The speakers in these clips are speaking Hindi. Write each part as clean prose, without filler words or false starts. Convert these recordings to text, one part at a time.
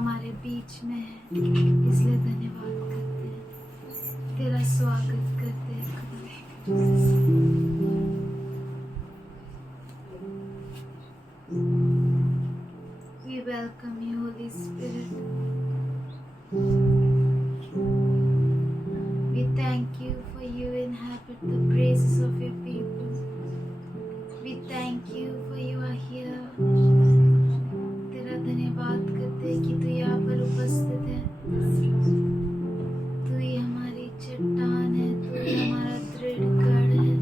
हमारे बीच में है, इसलिए धन्यवाद करते हैं, तेरा स्वागत करते हैं खुदा। We welcome you, Holy Spirit. We thank you for you inhabit the praises of your people. We thank you for you are here. तेरा धन्यवाद करते हैं कि तू यहाँ पर उपस्थित है। तू ही हमारी चट्टान है, तू ही हमारा दृढ़ गढ़ है।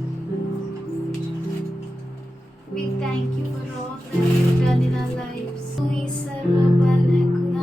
We thank you for all that you've done in our lives. तू ही सर्वबल है खुदा,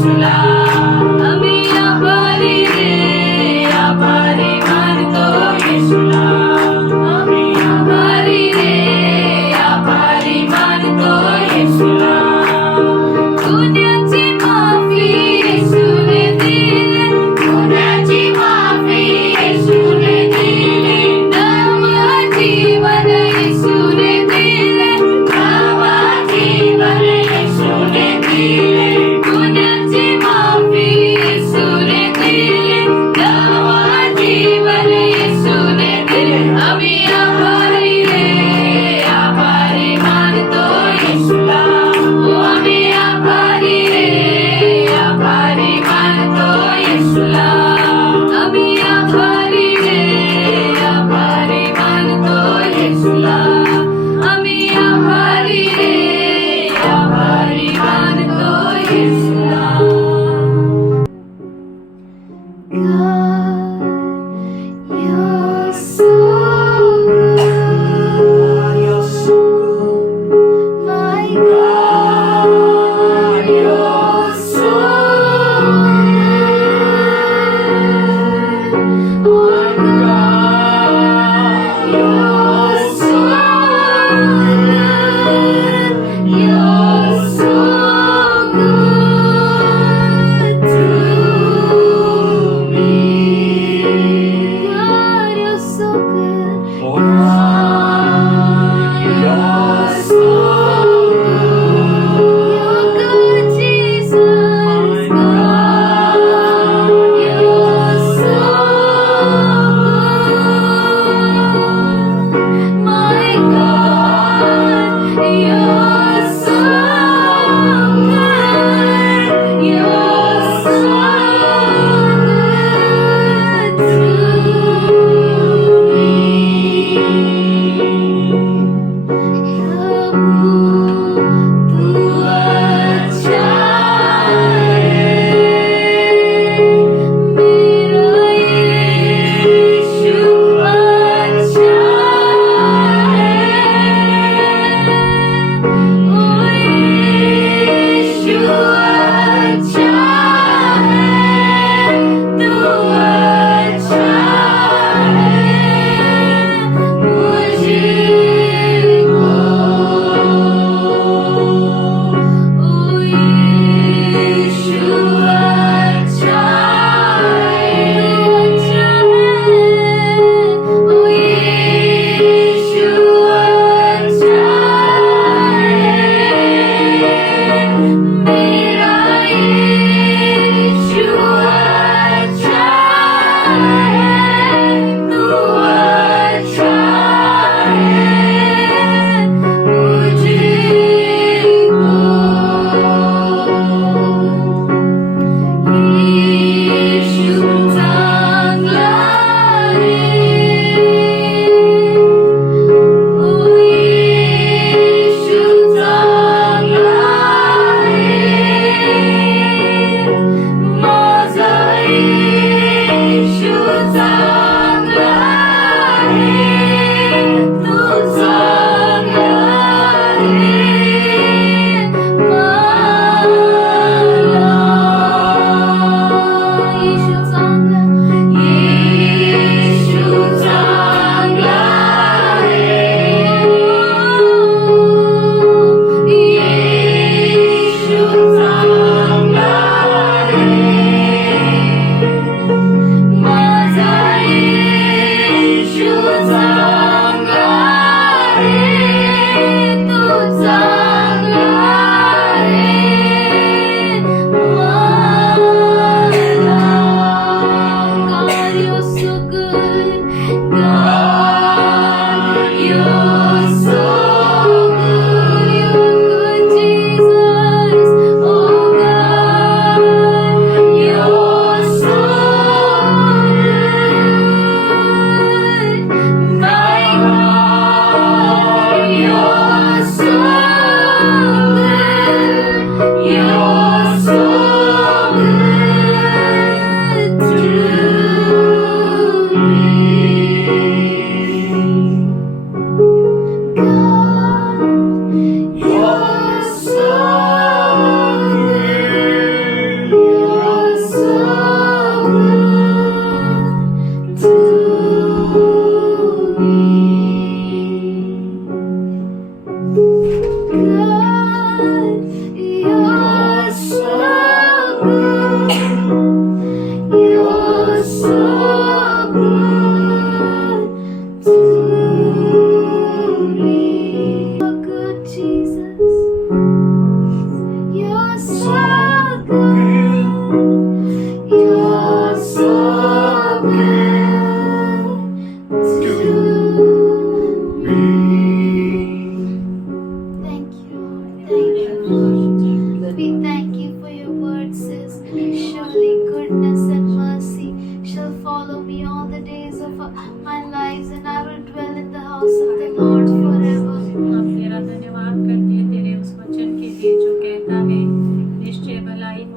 येशूला आम्ही आभारी रे आभारी मानतो येशूला आम्ही आभारी रे आभारी मानतो येशूला गुन्ह्याची माफी येशूने दिली गुन्ह्याची माफी येशूने दिली नवं जीवन येशूने दिले नवं जीवन येशूने दिले गुन्ह्याची माफी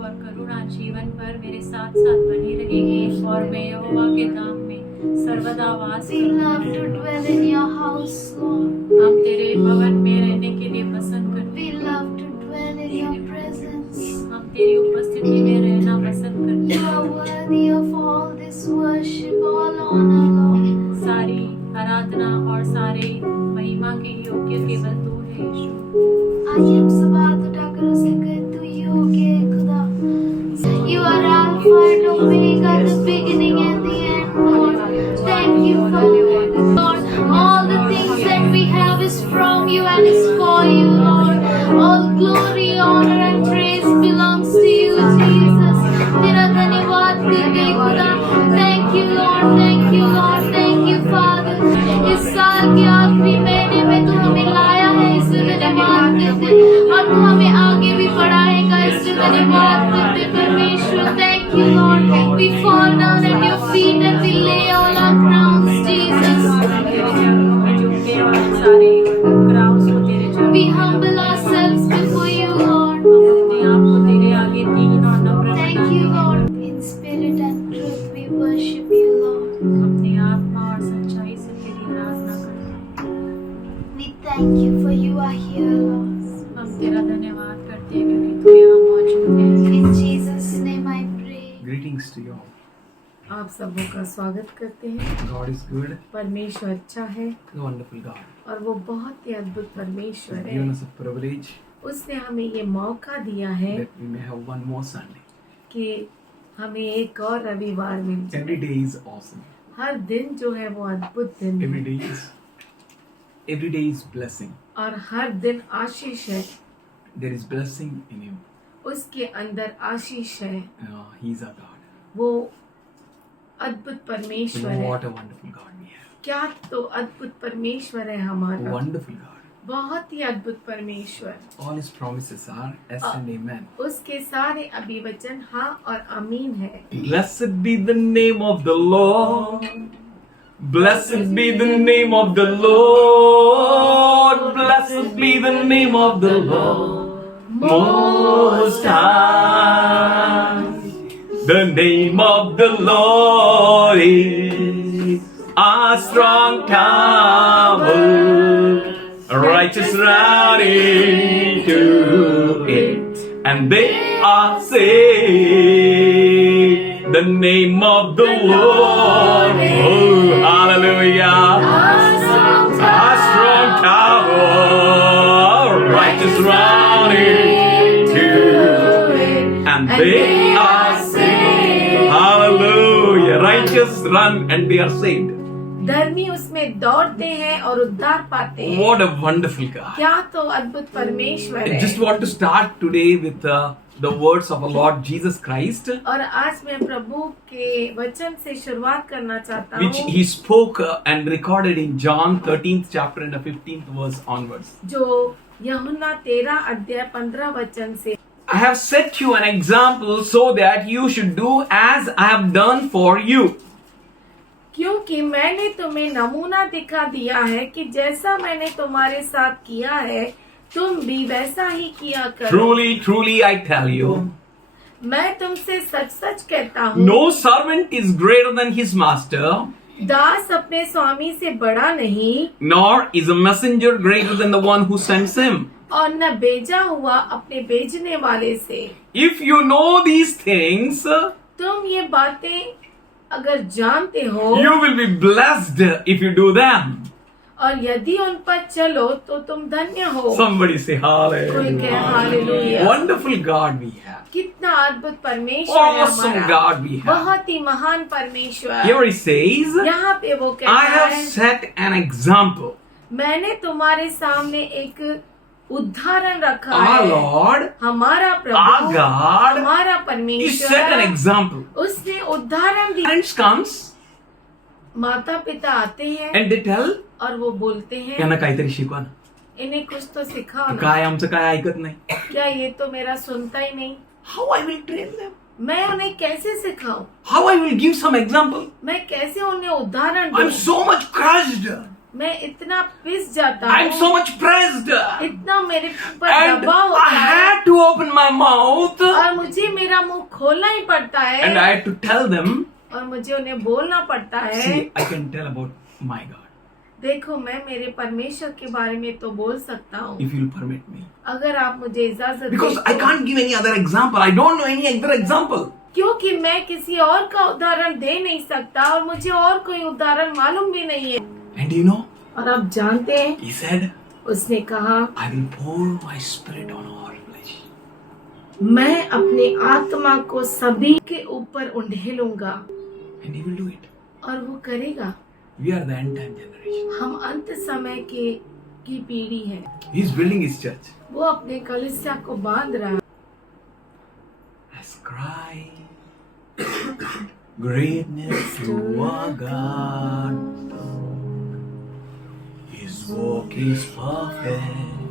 और करुणा जीवन भर मेरे साथ साथ बनी रहेगी और मैं यहोवा के धाम में सर्वदा वास We love to dwell in your house, Lord. हम तेरे भवन में रहने के लिए पसंद करते We love to dwell in your presence. हम तेरी उपस्थिति में रहना पसंद करते You are worthy of all this worship, all honor, Lord. सारी आराधना और सारे महिमा के योग्य केवल तू है यीशु। आइए हम सब हाथ उठाकर उसे कहें, तू योग्य है खुदा। You are Alpha and Omega, the beginning and the end, Lord. Thank you, Father. Lord, all the things that we have is from you and is for you, Lord. All glory, honor and praise belongs to you, Jesus. तेरा धन्यवाद करते हैं खुदा। Thank you, Lord. Thank you, Lord. Thank you, Father. इस साल के आखिरी महीने में तू हमें लाया है, इसलिए धन्यवाद करते हैं। और तू हमें आगे भी बढ़ाएगा, इसलिए धन्यवाद करते हैं परमेश्वर। Thank you, Lord. We fall down at your feet and we lay all our crowns, Jesus. We humble ourselves before you, Lord. Thank you, Lord. In spirit and truth we worship you, Lord. We thank you for you are here, Lord. हम तेरा धन्यवाद करते हैं क्योंकि तू यहाँ मौजूद है। In Jesus' name I pray. Greetings to you all. आप सबों का स्वागत करते हैं। God is good, परमेश्वर अच्छा है a wonderful God. और वो बहुत ही अद्भुत परमेश्वर He's है। given us a privilege उसने हमें ये मौका दिया है that we may have one more Sunday. कि हमें एक और रविवार मिल जाए। Every day is awesome. हर दिन जो है वो अद्भुत दिन है Every day is blessing. और हर दिन आशीष है। There is blessing in Him. उसके अंदर आशीष है। He is our God. वो अद्भुत परमेश्वर है। What a wonderful God we have. क्या तो अद्भुत परमेश्वर है हमारा। Wonderful God. बहुत ही अद्भुत परमेश्वर। All His promises are yes and amen. उसके सारे अभिवचन हाँ और आमीन है। Blessed be the name of the Lord. Blessed be the name of the Lord. Blessed be the name of the Lord Most High. The name of the Lord is a strong tower. Righteous run into it, and they are saved. The name of the Lord, oh hallelujah, a strong tower, righteous run into it, and they are saved. Hallelujah, righteous run and they are saved. धर्मी उसमें दौड़ते हैं और उद्धार पाते हैं। What a wonderful God. क्या तो अद्भुत परमेश्वर I है। just want to start today with the words of our Lord Jesus Christ, और आज मैं प्रभु के वचन से शुरुआत करना चाहता which हूँ He spoke and recorded in John 13th chapter and the 15th verse onwards. जो यूहन्ना 13 अध्याय 15 वचन से। I have set you an example so that you should do as I have done for you. क्योंकि मैंने तुम्हें नमूना दिखा दिया है कि जैसा मैंने तुम्हारे साथ किया है तुम भी वैसा ही किया करो। Truly, truly, I tell you, मैं तुमसे सच सच कहता हूँ, no servant is greater than his master, दास अपने स्वामी से बड़ा नहीं, nor is a messenger greater than the one who sends him. और न भेजा हुआ अपने भेजने वाले से। If you know these things, तुम ये बातें अगर जानते हो you will be blessed if you do them. और यदि उन पर चलो तो तुम धन्य हो। Somebody say कोई कहे hallelujah. Hallelujah. Wonderful God we have. कितना अद्भुत परमेश्वर है Awesome हमारा। God we have. बहुत ही महान परमेश्वर। Here he says, यहाँ पे वो I कहता have है, set an example. मैंने तुम्हारे सामने एक उदाहरण रखा Our है। Lord, हमारा our प्रभु, God, हमारा he set an परमेश्वर, example. उसने उदाहरण दिया। Parents comes माता पिता आते हैं and they tell, और वो बोलते हैं, त्यांना काहीतरी शिकवा ना. इन्हें कुछ तो सिखाओ ना। काय आमचं काय ऐकत नाही. क्या ये तो मेरा सुनता ही नहीं। How I will train them? मैं उन्हें कैसे सिखाऊं? How I will give some example? मैं कैसे उन्हें उदाहरण I'm दूं? so much crushed. मैं इतना पिस जाता I'm so हूँ, much pressed. इतना मेरे पर And दबाव होता I है had to open my mouth और मुझे मेरा मुंह खोलना ही पड़ता and I है had to tell them, और मुझे उन्हें बोलना पड़ता है। see, I can tell about my God देखो, मैं मेरे परमेश्वर के बारे में तो बोल सकता हूँ if you'll permit me. अगर आप मुझे इजाजत Because दें I तो। can't give any other example. I don't know any other example. क्योंकि मैं किसी और का उदाहरण दे नहीं सकता और मुझे और कोई उदाहरण मालूम भी नहीं है। And you know, और आप जानते हैं, he said, उसने कहा, I will pour my spirit on all flesh. मैं अपने आत्मा को सभी के ऊपर उंडेलूंगा। And he will do it. और वो करेगा। We are the end time generation. हम अंत समय की पीढ़ी है। He is building his church. वो अपने कलीसिया को बांध रहा है। Ascribe greatness to our God. His work is perfect,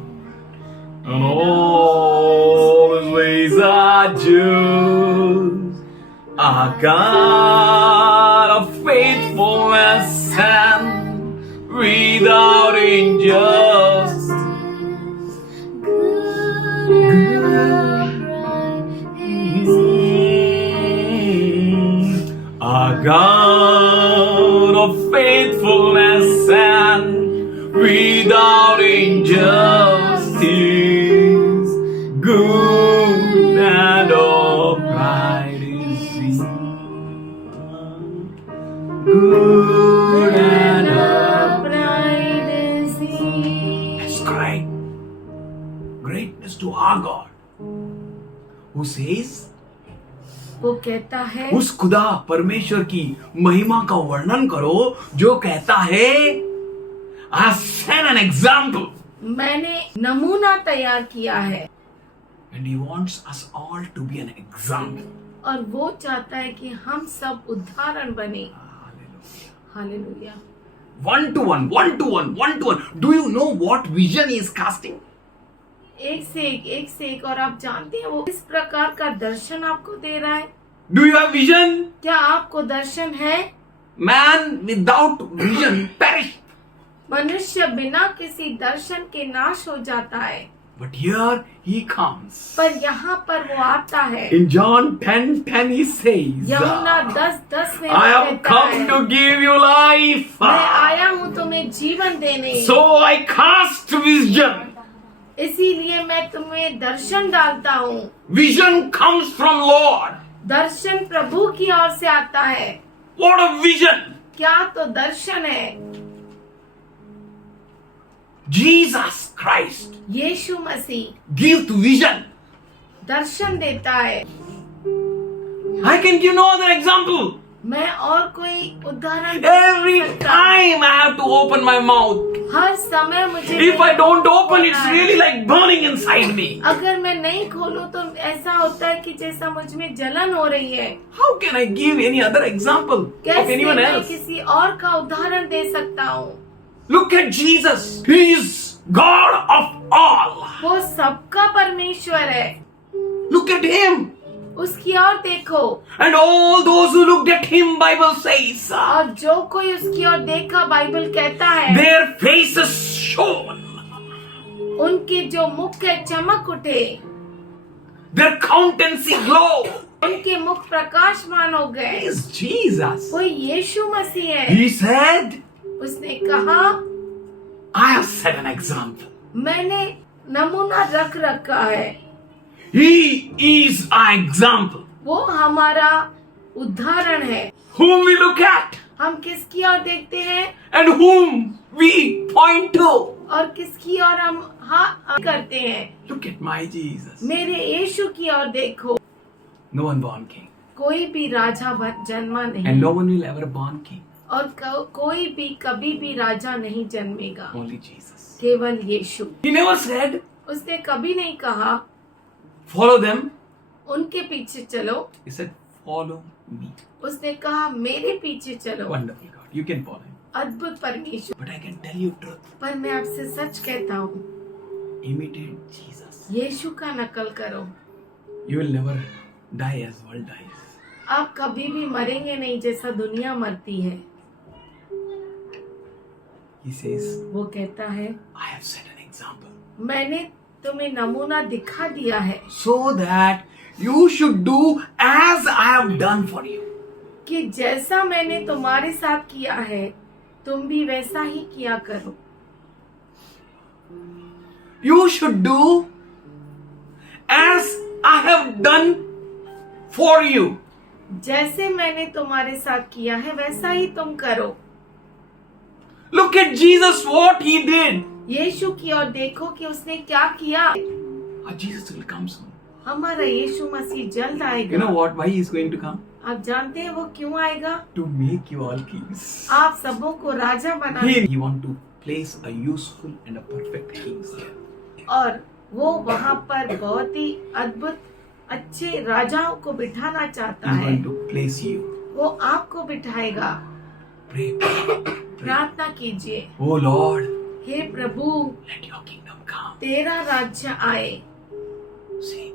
and all his ways are just. Our God of faithfulness and without injustice. Our God of faithfulness and without injustice, good and upright is He. Good and upright is He. ascribe greatness to our God, who says, वो कहता है, उस खुदा परमेश्वर की महिमा का वर्णन करो जो कहता है, I set an example. मैंने नमूना तैयार किया है। And he wants us all to be an example. और वो चाहता है कि हम सब उदाहरण बने। Hallelujah. One to one, one to one, one to one. Do you know what vision he is casting? एक से एक और आप जानते हैं वो किस प्रकार का दर्शन आपको दे रहा है? Do you have vision? क्या आपको दर्शन है? Man without vision perish. मनुष्य बिना किसी दर्शन के नाश हो जाता है। But here he comes. पर यहाँ पर वो आता है। In John 10:10 he says, Yamuna 10:10 में I have कहता come है, to give you life. मैं आया हूँ तुम्हें जीवन देने। So I cast vision. इसीलिए मैं तुम्हें दर्शन डालता हूँ। Vision comes from Lord. दर्शन प्रभु की ओर से आता है। What a vision! क्या तो दर्शन है। Jesus Christ Yeshu Masih give to vision. दर्शन देता है। I can give no other example. मैं और कोई उदाहरण Every time I have to open my mouth. हर समय मुझे If I don't open, it's really like burning inside me. अगर मैं नहीं खोलूं तो ऐसा होता है कि जैसा मुझ में जलन हो रही है। How can I give any other example of कैसे anyone मैं else? किसी और का उदाहरण दे सकता हूँ? Look at Jesus. He is God of all. वो सबका परमेश्वर है। Look at him. उसकी ओर देखो। And all those who looked at him, Bible says, और जो कोई उसकी ओर देखा, बाइबल कहता है, their faces shone. उनके जो मुख है चमक उठे, Their countenance glow. उनके मुख प्रकाशमान हो He गए। is Jesus. वो यीशु मसीह है। He said, उसने कहा, I have set an example. मैंने नमूना रख रखा है। He is our example. वो हमारा उदाहरण है। Whom we look at हम किसकी ओर देखते हैं and whom we point to. और किसकी ओर हम हाँ करते हैं? Look at my Jesus. मेरे यीशु की ओर देखो। No one born king. कोई भी राजा जन्मा नहीं And no one will ever born king. और कोई भी कभी भी राजा नहीं जन्मेगा। Only Jesus. केवल यीशु। He never said, उसने कभी नहीं कहा follow them. उनके पीछे चलो। He said, follow me. उसने कहा मेरे पीछे चलो। Wonderful God. You can follow him. अद्भुत परमेश्वर। But I can tell you truth. पर मैं आपसे सच कहता हूँ, Imitate Jesus. यीशु का नकल करो। You will never die as world dies. आप कभी भी मरेंगे नहीं जैसा दुनिया मरती है। He says, वो कहता है I have set an example मैंने तुम्हें नमूना दिखा दिया है so that you should do as I have done for you. कि जैसा मैंने तुम्हारे साथ किया है तुम भी वैसा ही किया करो. You should do as I have done for you. जैसे मैंने तुम्हारे साथ किया है वैसा ही तुम करो. Look at Jesus, what he did. यीशु की ओर देखो कि उसने क्या किया. Our Jesus will come soon. हमारा यीशु मसीह जल्द आएगा. You know what? Why he is going to come? आप जानते हैं वो क्यों आएगा? To make you all kings. आप सबों को राजा बनाने. He want to place a useful and a perfect king there. और वो वहाँ पर बहुत ही अद्भुत अच्छे राजाओं को बिठाना चाहता He is है. going to place you. वो आपको बिठाएगा. Pray, pray. प्रार्थना कीजिए. Oh Lord, hey Prabhu let your kingdom come. तेरा राज्य आए. Say it.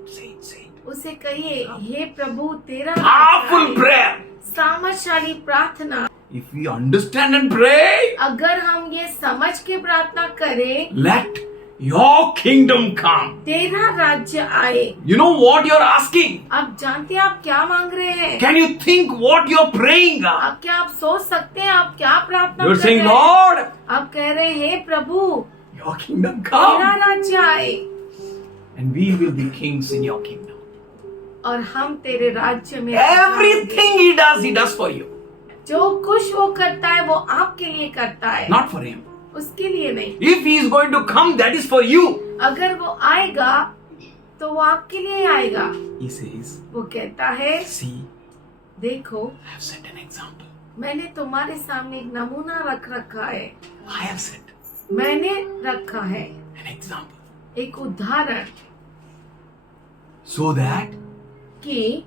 उसे कहिए हे प्रभु तेरा Powerful राज्य आए. prayer. सामर्थशाली प्रार्थना. If we understand and pray, अगर हम ये समझ के प्रार्थना करें let your kingdom come. तेरा राज्य आए. You know what you're asking? आप जानते हैं आप क्या मांग रहे हैं? Can you think what you're praying? आप क्या आप सोच सकते हैं आप क्या प्रार्थना You're कर saying, रहे हैं? Lord, आप कह रहे हैं हे प्रभु your kingdom तेरा come. राज्य आए And we will be kings in your kingdom. और हम तेरे राज्य में राजा होंगे. Everything he does for you. जो कुछ वो करता है वो आपके लिए करता है. Not for him. उसके लिए नहीं. If he is going to come, that is for you. अगर वो आएगा तो वो आपके लिए आएगा. He says, वो कहता है see, देखो I have set an example. मैंने तुम्हारे सामने एक नमूना रख रखा है. I have set मैंने रखा है an example. एक उदाहरण So that कि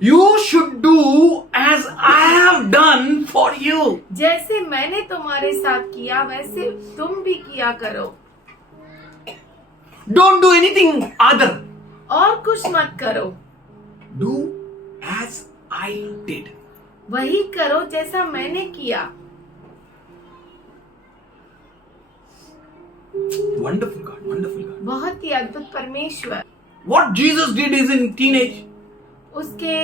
you should do as I have done for you. जैसे मैंने तुम्हारे साथ किया वैसे तुम भी किया करो. Don't do anything other. और कुछ मत करो. Do as I did. वही करो जैसा मैंने किया. Wonderful God, wonderful God. बहुत ही अद्भुत परमेश्वर. What Jesus did is in teenage. उसके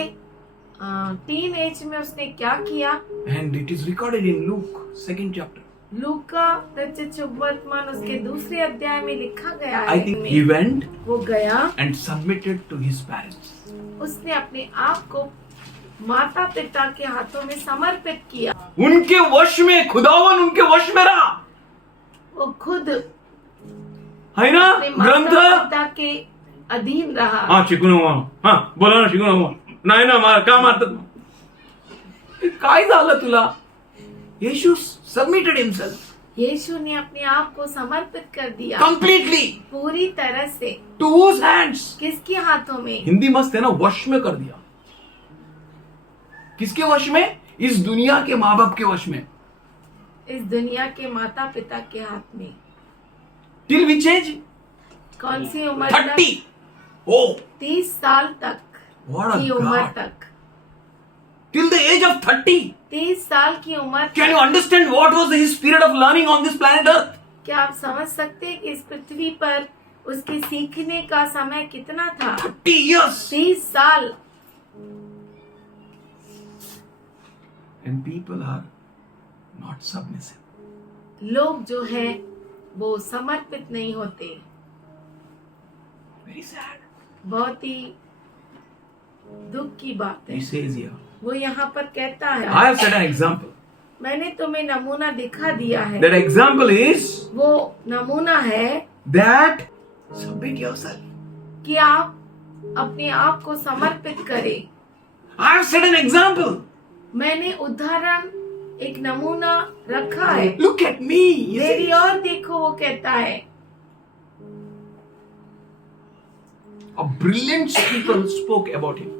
टीन एज में उसने क्या किया. And it is recorded in Luke, 2nd chapter. लूका रचित शुभ वर्तमान उसके दूसरे अध्याय में लिखा गया I है. think he went वो गया and submitted to his parents. उसने अपने आप को माता पिता के हाथों में समर्पित किया. उनके वश में, खुदावन उनके वश में रहा. वो खुद है ना अपने माता ग्रंथ. पिता के अधीन रहा. हा शिकून हा बोला ना शिकून नाही ना का मारतात. काय झालं तुला? येशू सबमिटेड हिमसेल्फ यीशु ने अपने आप को समर्पित कर दिया कंप्लीटली. पूरी तरह से. To whose hands. किसके हाथों में? हिंदी मस्त है ना, वश में कर दिया. किसके वश में? इस दुनिया के माँ बाप के वश में. इस दुनिया के माता पिता के हाथ में. Till which age? कौन सी उम्र 30. तक? ओ 30 साल तक व्हाट अ की उम्र गॉड. तक. Till the age of 30. 30 साल की उम्र कैन तक. You understand what was his period of learning on this planet earth? क्या आप समझ सकते हैं कि इस पृथ्वी पर उसके सीखने का समय कितना था? 30 years. 30 साल. And people are not submissive. लोग जो है वो समर्पित नहीं होते. Very sad. बहुत ही दुख की बात है. He says here, वो यहाँ पर कहता है I have set an example. मैंने तुम्हें नमूना दिखा दिया है. That example is वो नमूना है that submit yourself. कि आप अपने आप को समर्पित करें. I have set an example. मैंने उदाहरण एक नमूना रखा है. Look at me. He मेरी says. और देखो वो कहता है. A brilliant people spoke about him.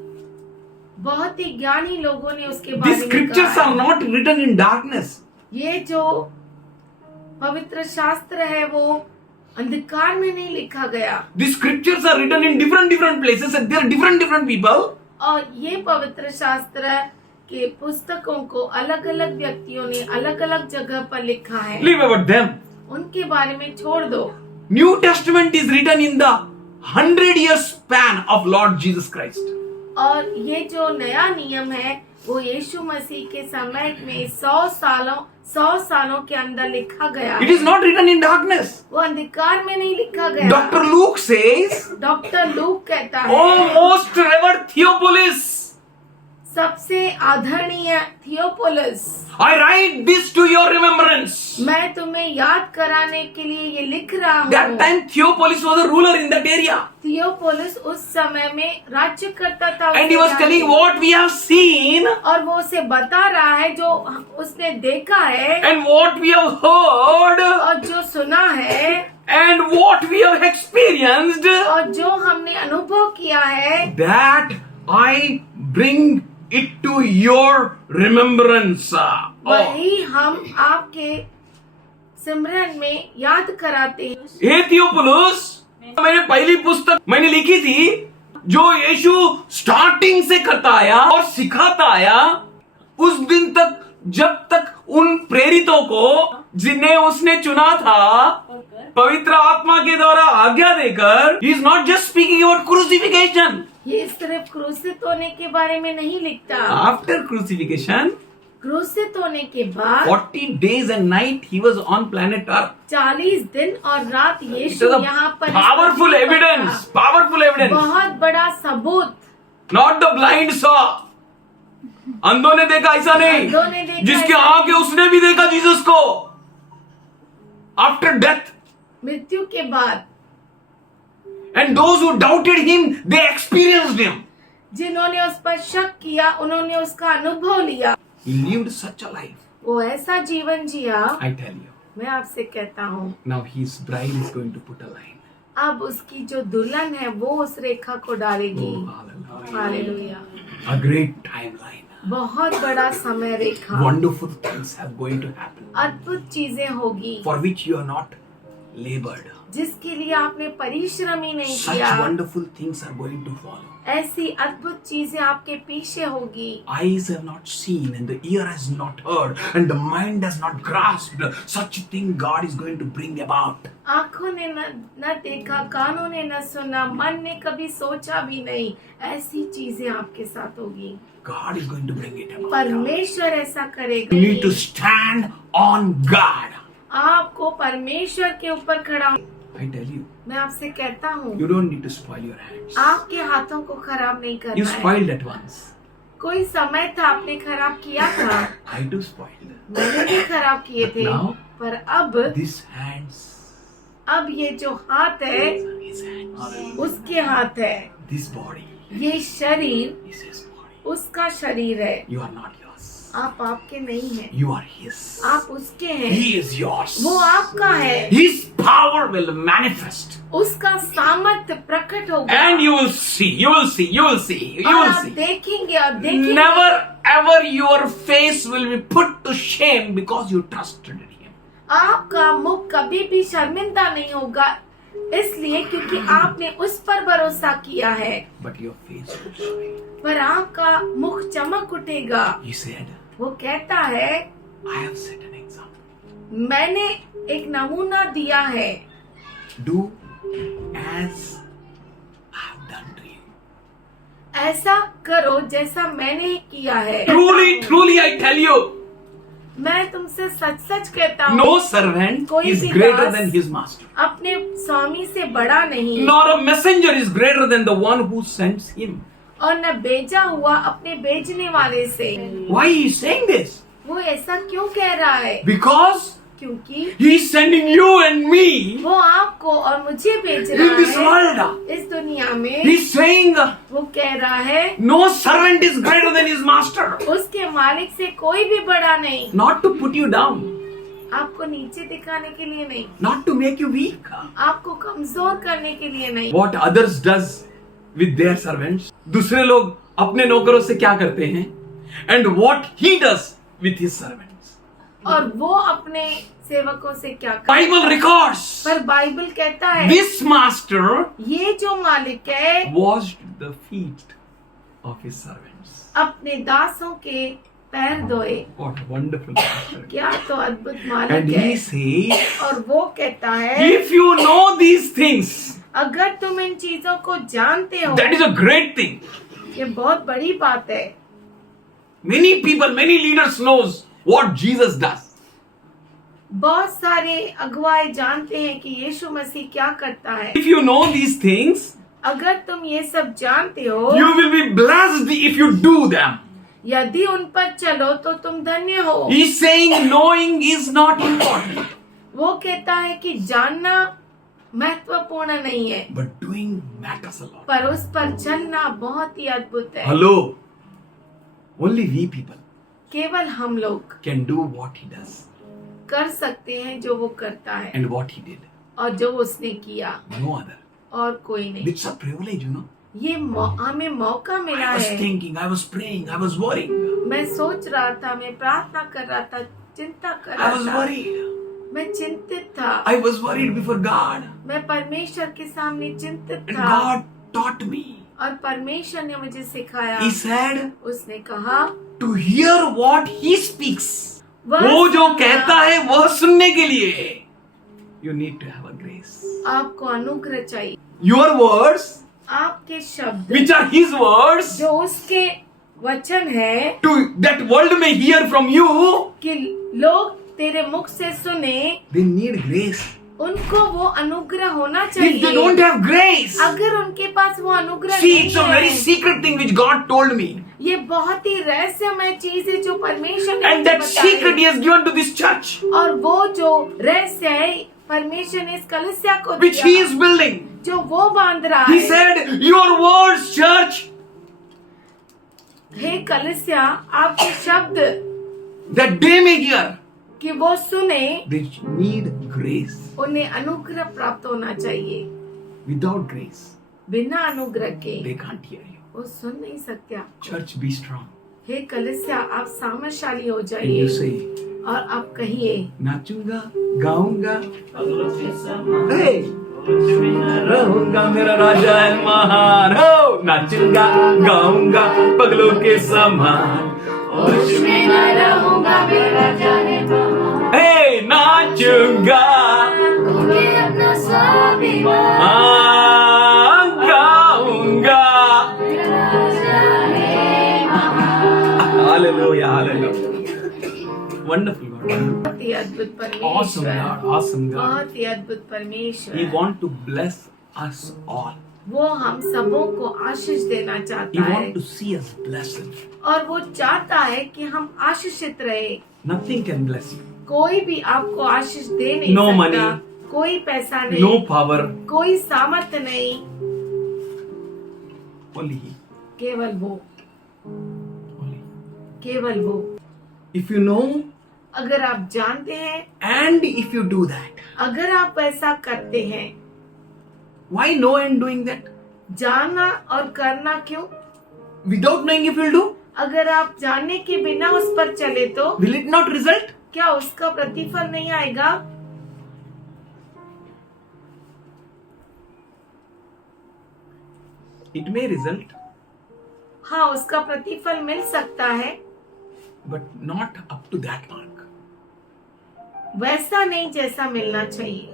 बहुत ही ज्ञानी लोगों ने उसके बारे These में scriptures कहा are है. not written in darkness. ये जो पवित्र शास्त्र है वो अंधकार में नहीं लिखा गया. These scriptures are written in different places and there are different people. और ये पवित्र शास्त्र के पुस्तकों को अलग अलग व्यक्तियों ने अलग अलग जगह पर लिखा है, Leave about them. उनके बारे में छोड़ दो। New Testament is written in the 100-year span of Lord Jesus Christ. और ये जो नया नियम है वो यीशु मसीह के समय में 100 सालों के अंदर लिखा गया It है। is not written in darkness. वो अंधकार में नहीं लिखा गया। Dr. Luke says, doctor look कहता है, "O most revered Theophilus, सबसे आदरणीय थियोपोलिस, I write this to your remembrance." मैं तुम्हें याद कराने के लिए ये लिख रहा That हूँ। time Theophilus was a ruler in that area. थियोपोलिस उस समय में राज्य करता था And he उस was एरिया telling में। what we have seen और वो उसे बता रहा है जो उसने देखा है and what we have heard और जो सुना है and what we have experienced, और जो हमने अनुभव किया है, that I bring it to your remembrance. Oh. वही हम आपके सिमरन में याद कराते हैं। हे थियोफिलुस, मैंने पहली पुस्तक मैंने लिखी थी जो यीशु स्टार्टिंग से करता आया और सिखाता आया उस दिन तक जब तक उन प्रेरितों को जिन्हें उसने चुना था पवित्र आत्मा के द्वारा आज्ञा देकर, he is not just speaking about crucifixion. ये सिर्फ क्रूसित होने के बारे में नहीं लिखता। After crucifixion, क्रूसित होने के बाद 40 days and night he was on planet Earth. 40 दिन और रात It यीशु was यहाँ a पर powerful evidence, powerful evidence. बहुत बड़ा सबूत। Not the blind saw. अंधों ने देखा ऐसा अंधों ने नहीं, देखा जिसके ऐसा आंख है उसने भी देखा जीसस को। After death, मृत्यु के बाद and those who doubted him, they experienced him. जिन्होंने उस पर शक किया उन्होंने उसका अनुभव लिया। He lived such a life. वो ऐसा जीवन जिया, I tell you. मैं आपसे कहता हूँ, Now his bride is going to put a line. अब उसकी जो दुल्हन है वो उस रेखा को डालेगी। Oh, hallelujah. Hallelujah. A great timeline. बहुत बड़ा समय रेखा, Wonderful things are going to happen अद्भुत चीजें होगी for which you are not labored. जिसके लिए आपने परिश्रम ही नहीं Such किया। wonderful things are going to follow. ऐसी अद्भुत चीजें आपके पीछे होगी। Eyes have not seen and the ear has not heard and the mind has not grasped such a thing God is going to bring about. आंखों ने न देखा, कानों ने न सुना, मन ने कभी सोचा भी नहीं, ऐसी चीजें आपके साथ होगी। God is going to bring it about. परमेश्वर ऐसा You करेगा। need to stand on God. आपको परमेश्वर के ऊपर खड़ा, I tell you, मैं आपसे कहता हूँ, you don't need to spoil your hands. आपके हाथों को खराब नहीं You करना है। spoiled at once. कोई समय था आपने खराब किया था, I too spoiled. मैंने भी खराब किए थे, Now? पर अब These hands, ये जो हाथ है his hands, उसके हाथ है, this body ये शरीर is his body. उसका शरीर है। You are not yours. आप आपके नहीं हैं, You are his. आप उसके हैं। He is yours. वो आपका है, His power will manifest. उसका सामर्थ्य प्रकट होगा And you will see, you will see, you will see, you और will आप see. देखेंगे और देखेंगे। Never ever your face will be put to shame because you trusted in him. आपका मुख कभी भी शर्मिंदा नहीं होगा, इसलिए क्योंकि आपने उस पर भरोसा किया है। But your face will shine. पर आपका मुख चमक उठेगा। He said, वो कहता है, I have set an example. मैंने एक नमूना दिया है, Do as I have done to you. ऐसा करो जैसा मैंने किया है। Truly, truly I tell you, मैं तुमसे सच सच कहता हूँ, no servant कोई is भी greater दास than his master. अपने स्वामी से बड़ा नहीं, Nor a messenger is greater than the one who sends him. और न बेचा हुआ अपने बेचने वाले से। Why he is saying this? वो ऐसा क्यों कह रहा है? Because क्योंकि he is sending you and me वो आपको और मुझे बेच in रहा this है world. इस दुनिया में। He is saying, वो कह रहा है, no servant is greater than his master. उसके मालिक से कोई भी बड़ा नहीं। Not to put you down, आपको नीचे दिखाने के लिए नहीं, not to make you weak. आपको कमजोर करने के लिए नहीं। What others does with their servants, दूसरे लोग अपने नौकरों से क्या करते हैं, and what he does with his servants. और वो अपने सेवकों से क्या करता है। Bible records, पर बाइबल कहता है, this master ये जो मालिक है washed the feet of his servants. अपने दासों के पैर धोए। What a wonderful master. क्या तो अद्भुत And मालिक he है। says, और वो कहता है if you know these things, अगर तुम इन चीजों को जानते हो, that is a great thing. ये बहुत बड़ी बात है। Many people, many leaders knows what Jesus does. बहुत सारे अगुवाए जानते हैं कि यीशु मसीह क्या करता है। If you know these things, अगर तुम ये सब जानते हो, you will be blessed if you do them. यदि उन पर चलो तो तुम धन्य हो। He's saying knowing is not important, वो कहता है कि जानना महत्वपूर्ण नहीं है, but doing matters a lot. पर उस पर चलना बहुत ही अद्भुत है। Hello. Only we people केवल हम लोग can do what he does कर सकते हैं जो वो करता है and what he did. और जो उसने किया, No other. और कोई नहीं। It's a privilege, you know. ये हमें मौका मिला I was है। thinking, I was praying, I was worrying. मैं सोच रहा था, मैं प्रार्थना कर रहा था, चिंता कर I रहा was था, worried. मैं चिंतित था, I was worried before God. मैं परमेश्वर के सामने चिंतित And था। God taught me. और परमेश्वर ने मुझे सिखाया। He said उसने कहा to hear what he speaks. वह वो जो सुनना, कहता है वह सुनने के लिए you need to have a grace. आपको अनुग्रह चाहिए। Your words, आपके शब्द which are his words, जो उसके वचन है to that world may hear from you, कि लोग तेरे मुख से सुने, they need grace. उनको वो अनुग्रह होना If they चाहिए। don't have grace, अगर उनके पास वो अनुग्रह see, नहीं it's a very है, secret thing which God told me. ये बहुत ही रहस्यमय चीज है जो परमेश्वर ने And मुझे that secret he बताई। has given to this church, और वो जो रहस्य है परमेश्वर ने इस कलीसिया को which he दिया, is building. जो वो बांध रहा He है। said, your words, church, हे कलीसिया, आपके शब्द that they may hear, कि वो सुने, they need grace. उन्हें अनुग्रह प्राप्त होना चाहिए। Without grace, बिना अनुग्रह के they can't hear you. वो सुन नहीं सकते आपको। Church, be strong. हे कलीसिया, आप सामर्थशाली हो And जाइए you say, और आप कहिए, नाचूंगा, गाऊंगा, hey, रहूंगा मेरा राजा है महान, हो, नाचूंगा, गाऊंगा, पगलों के समान, उसमें न रहूंगा, मेरा राजा है महान। hey, नाचूंगा, क्योंकि अपना स्वाभिमान गाऊंगा, मेरा राजा है महान। hallelujah, hallelujah. Wonderful God, wonderful. बहुत ही अद्भुत Awesome परमेश्वर, God, awesome God. बहुत ही अद्भुत He परमेश्वर। want to bless us all. वो हम सबों को आशीष देना He चाहता है want to see us blessed. और वो चाहता है कि हम आशीषित रहे। Nothing can bless you. कोई भी आपको आशीष दे नहीं No सकता, money, कोई पैसा नहीं, no power, कोई सामर्थ्य नहीं, only He. केवल वो, Only. केवल वो। If you know अगर आप जानते हैं, and if you do that, अगर आप ऐसा करते हैं, why know and doing that? जानना और करना क्यों? Without knowing if you'll do, अगर आप जानने के बिना उस पर चले तो will it not result? क्या उसका प्रतिफल नहीं आएगा? It may result, हाँ, उसका प्रतिफल मिल सकता है, but not up to that mark. वैसा नहीं जैसा मिलना चाहिए।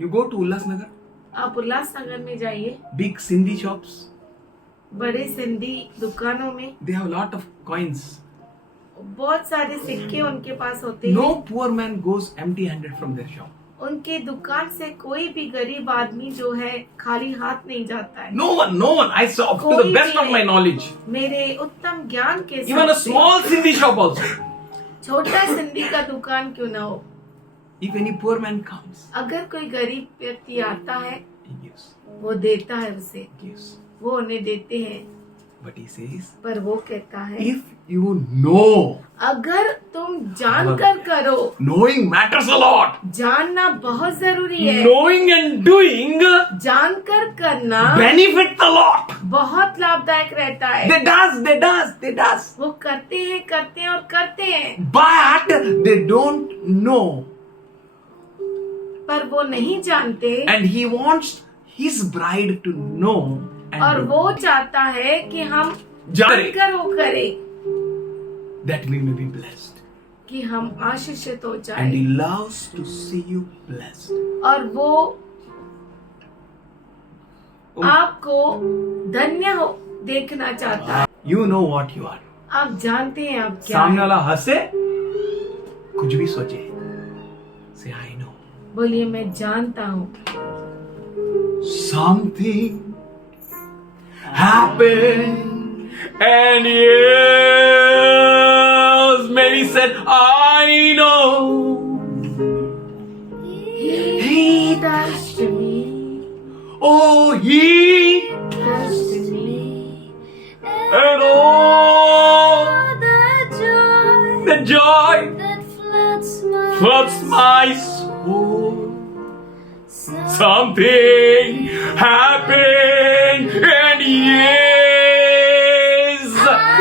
You go to Ulhasnagar, आप उल्लासनगर में जाइए, big Sindhi shops, बड़े सिंधी दुकानों में they have a lot of coins. बहुत सारे सिक्के उनके पास होते हैं। No poor man goes empty-handed from their shop. उनके दुकान से कोई भी गरीब आदमी जो है खाली हाथ नहीं जाता है। No one. I saw up to the कोई best भी of my knowledge. मेरे उत्तम ज्ञान के Even a हिसाब से, small Sindhi shop also. छोटा सिंधी का दुकान क्यों ना हो, If any poor man comes, अगर कोई गरीब व्यक्ति आता है, he gives. वो देता है उसे, Gives. वो उन्हें देते हैं। But he says, पर वो कहता है, if you know, अगर तुम जानकर करो, knowing matters a lot. जानना बहुत जरूरी है, Knowing and doing जानकर करना benefits a lot. बहुत लाभदायक रहता है। They does. वो करते हैं और करते हैं, But they don't know. पर वो नहीं जानते। And he wants his bride to know. और And वो चाहता है कि हम जानकर वो करे that we may be blessed. कि हम आशीषित हो And जाए He loves to see you blessed. और वो आपको धन्य हो देखना चाहता है। You know what you are. आप जानते हैं आप क्या सामने हैं। वाला हंसे, कुछ भी सोचे, say I know. बोलिए मैं जानता हूँ। Something happened, and yes, Mary said, I know. He touched me, Oh, He touched me, and oh, the joy that floods floods my soul. Something happened, and yes,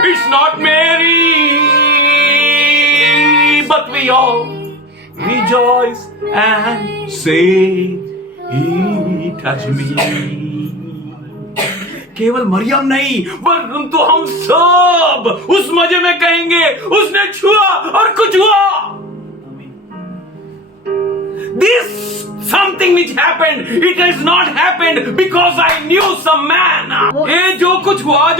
it's not Mary, but we all rejoice and say, He touched me. केवल मरियम नहीं, परंतु हम सब उस मजे में कहेंगे, उसने छुआ और कुछ हुआ. This something which happened, it has not happened because I knew some man. ये जो कुछ हुआ,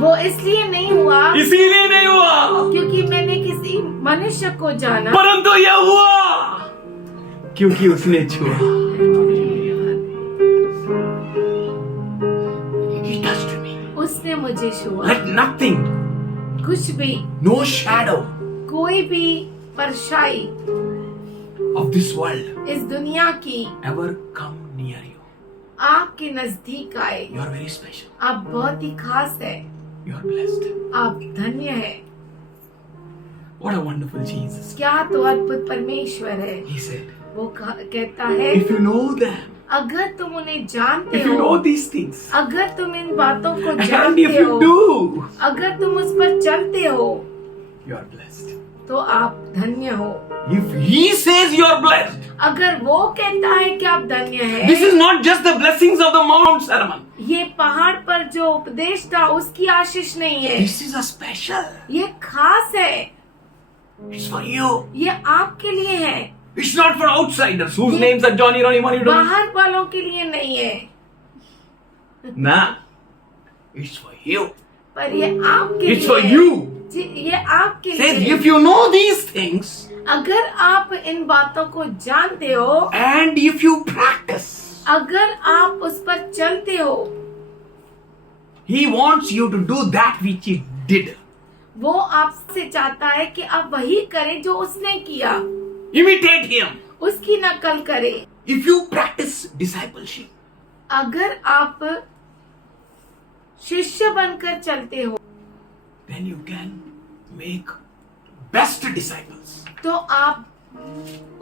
वो इसलिए नहीं हुआ इसीलिए नहीं हुआ, क्योंकि मैंने किसी मनुष्य को जाना, परंतु यह हुआ क्योंकि उसने छुआ. He touched me. उसने मुझे छुआ. Let nothing, कुछ भी, no shadow कोई भी परछाई of this world इस दुनिया की ever come near you. आपके नजदीक आए. You are very special. आप बहुत ही खास है. You are blessed. आप धन्य है. What a wonderful Jesus. क्या तो अद्भुत परमेश्वर है. He said, वो कहता है if you know them, अगर तुम उन्हें जानते if you know हो, these things, अगर तुम इन बातों को and if जानते you हो, do, अगर तुम उस पर चलते हो, you are blessed. तो आप धन्य हो. If He says you are blessed, अगर वो कहता है कि आप धन्य है, this is not just the blessings of the Mount Sermon. ये पहाड़ पर जो उपदेश था उसकी आशीष नहीं है. This is a special. ये खास है. It's for you. ये आपके लिए है. It's not for outsiders whose names are Johnny, Ronnie, Money, Donny. बाहर वालों के लिए नहीं है. Nah, it's for you. पर ये आपके It's लिए for है. you. ये आपके Says लिए. if you know these things अगर आप इन बातों को जानते हो, and if you practice, अगर आप उस पर चलते हो, He wants you to do that which He did. वो आपसे चाहता है कि आप वही करें जो उसने किया. Imitate Him. उसकी नकल करें. If you practice discipleship, अगर आप शिष्य बनकर चलते हो, then you can make best disciples. तो आप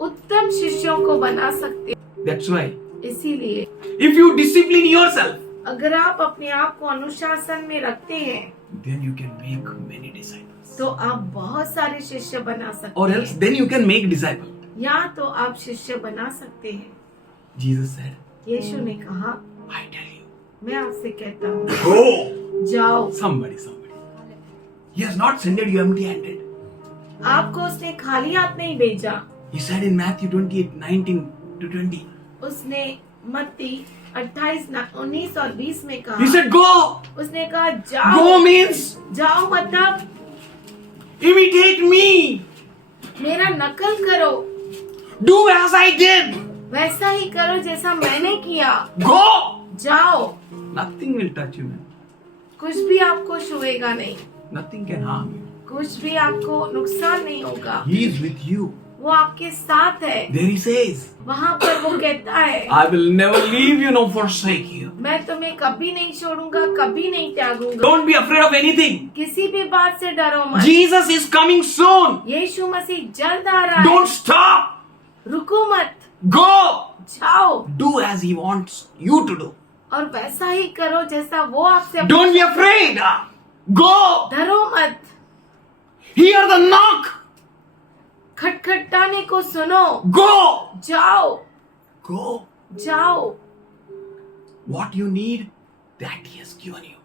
उत्तम शिष्यों को बना सकते हो. That's why इसीलिए if you discipline yourself, अगर आप अपने आप को अनुशासन में रखते हैं, then you can make many disciples. तो आप बहुत सारे शिष्य बना सकते Or else हैं. then you can make disciples. या तो आप शिष्य बना सकते हैं. Jesus said, यीशु ने कहा, I tell you, मैं आपसे कहता हूँ, go. जाओ. Somebody. He has not sent you empty-handed. आपको उसने खाली हाथ नहीं भेजा. He said in Matthew 28:19 to 20. उसने मत्ती 28, 19 और 20 में कहा. He said, go. उसने कहा जाओ. Go means जाओ मतलब imitate me. मेरा नकल करो. Do as I did. वैसा ही करो जैसा मैंने किया. Go. जाओ. Nothing will touch you, man. कुछ भी आपको छुएगा नहीं. Nothing can harm you. कुछ भी आपको नुकसान नहीं होगा. He is with you. वो आपके साथ है. There He says, वहाँ पर वो कहता है, I will never leave you nor forsake you. मैं तुम्हें कभी नहीं छोड़ूंगा, कभी नहीं त्यागूंगा. Don't be afraid of anything. किसी भी बात से डरो मत. Jesus is coming soon. यीशु मसीह जल्द आ रहा Don't है. stop. रुको मत. Go. जाओ. Do as He wants you to do. और वैसा ही करो जैसा वो आपसे. Don't be afraid. Go. डरो मत. Hear the knock. खटखटाने को सुनो. Go. जाओ. Go. जाओ. What you need, that He has given you.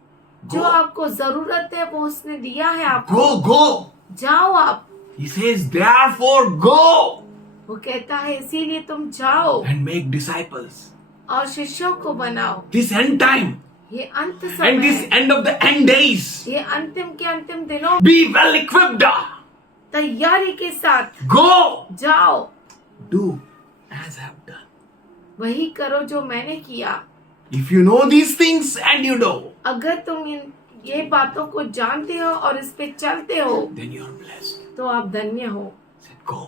जो Go. आपको जरूरत है वो उसने दिया है आपको। Go. जाओ आप। He says, therefore go वो कहता है इसीलिए तुम जाओ and make disciples. और शिष्यों को बनाओ। This end time ये अंत and समय this है। end of the end days. ये अंतिम के अंतिम दिनों Be well equipped. तैयारी के साथ Go. जाओ। Do as I have done. वही करो जो मैंने किया। If you know these things and you know, अगर तुम ये बातों को जानते हो और इस पे चलते हो then you are blessed. तो आप धन्य हो। Said, go.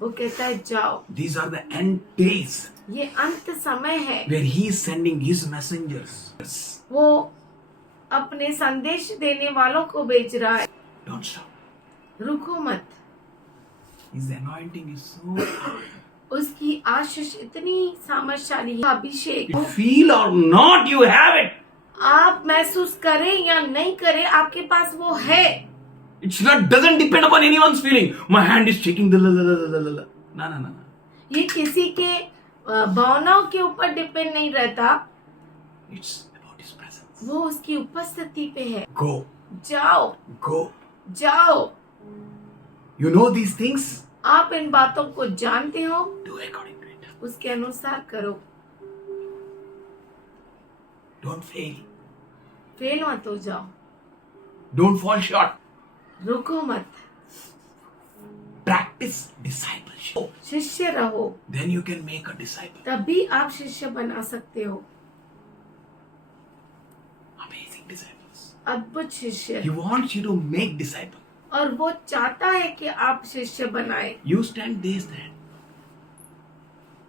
वो कहता है जाओ। These are the end days ये अंत समय है। where he is sending his messengers. वो अपने संदेश देने वालों को भेज रहा है। Don't stop. रुको मत। His anointing is so high. उसकी आशीष इतनी सामर्थशाली है। अभिषेक You feel or not, you have it. आप महसूस करें या नहीं करें आपके पास वो है। It's not doesn't depend upon anyone's feeling. My hand is shaking. No. ये किसी के भावनाओं के ऊपर डिपेंड नहीं रहता। It's about his presence. वो उसकी उपस्थिति पे है। Go. जाओ। Go. You know these things? आप इन बातों को जानते हो, Do according to it. उसके अनुसार करो। Don't fail. फेल मत हो जाओ। Don't fall short. रुको मत। Practice discipleship. शिष्य रहो, Then you can make a disciple. तभी आप शिष्य बना सकते हो। Amazing disciples. अद्भुत शिष्य। He wants you to make disciples. और वो चाहता है कि आप शिष्य बनाए। You stand, they stand.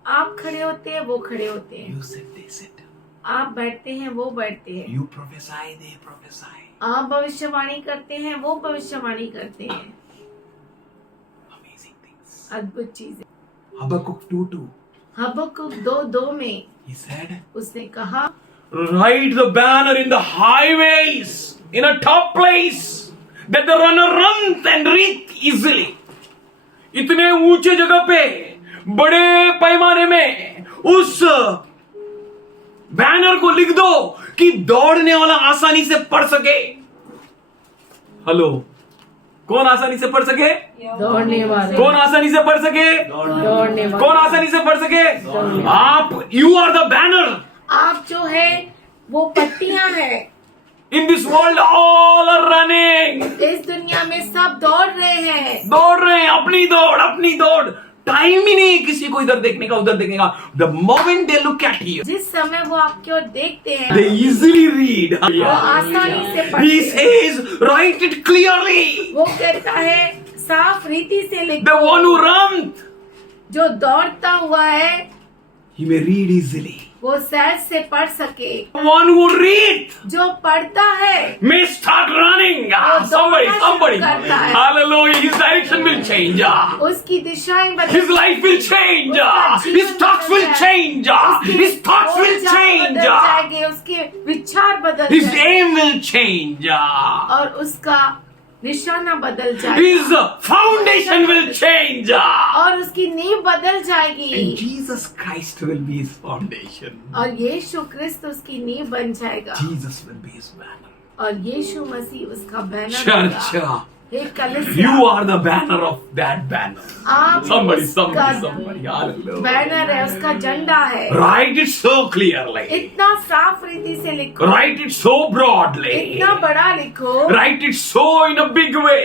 आप खड़े होते हैं, वो खड़े होते हैं। You sit, they sit. आप बैठते हैं, वो बैठते हैं। You prophesy, they prophesy. आप भविष्यवाणी करते हैं, वो भविष्यवाणी करते हैं। Amazing things. अद्भुत चीजें। Habakkuk 2:2. हबक्कुक 2:2 में He said, उसने कहा, write the banner in the highways, in a top place, that the runner runs and reach easily. इतने ऊंचे जगह पे बड़े पैमाने में उस बैनर को लिख दो कि दौड़ने वाला आसानी से पढ़ सके। हेलो, कौन आसानी से पढ़ सके? दौड़ने वाले। कौन आसानी से पढ़ सके? दौड़ने वाले। कौन आसानी से पढ़ सके? आप, यू आर द बैनर। आप जो है वो पट्टियां हैं। In this world all are running. इस दुनिया में सब दौड़ रहे हैं। दौड़ रहे हैं, अपनी दौड़। टाइम ही नहीं किसी को इधर देखने का, उधर देखने का। The moment they look at you, जिस समय वो आपकी ओर देखते हैं they easily read. वो आसानी से He पढ़ते हैं। says, write it clearly. वो कहता है साफ रीति से The लिखो। one who runs, जो दौड़ता हुआ है he may read easily. वो सहज से पढ़ सके। The one who reads जो पढ़ता है may start running. Somebody. करता है। Hallelujah. His direction will change. उसकी दिशाएं His बदल life will change. उसका जीवन His thoughts will बदल change. जाएंगे। His thoughts will उसके change. बदल जाएंगे, उसके विचार बदल His जाएंगे aim will change. और उसका निशाना बदल जाएगा His foundation will change. और उसकी नींव बदल जाएगी And Jesus Christ will be his foundation. और यीशु क्रिस्त उसकी नींव बन जाएगा Jesus will be his banner. और यीशु मसीह उसका बैनर Church, होगा। हे कलीसिया, you are the banner of that banner. आप Somebody. उसका Hallelujah. बैनर है, उसका झंडा है। Write it so clearly. इतना साफ रीति से लिखो, Write it so broadly. इतना बड़ा लिखो, Write it so in a big way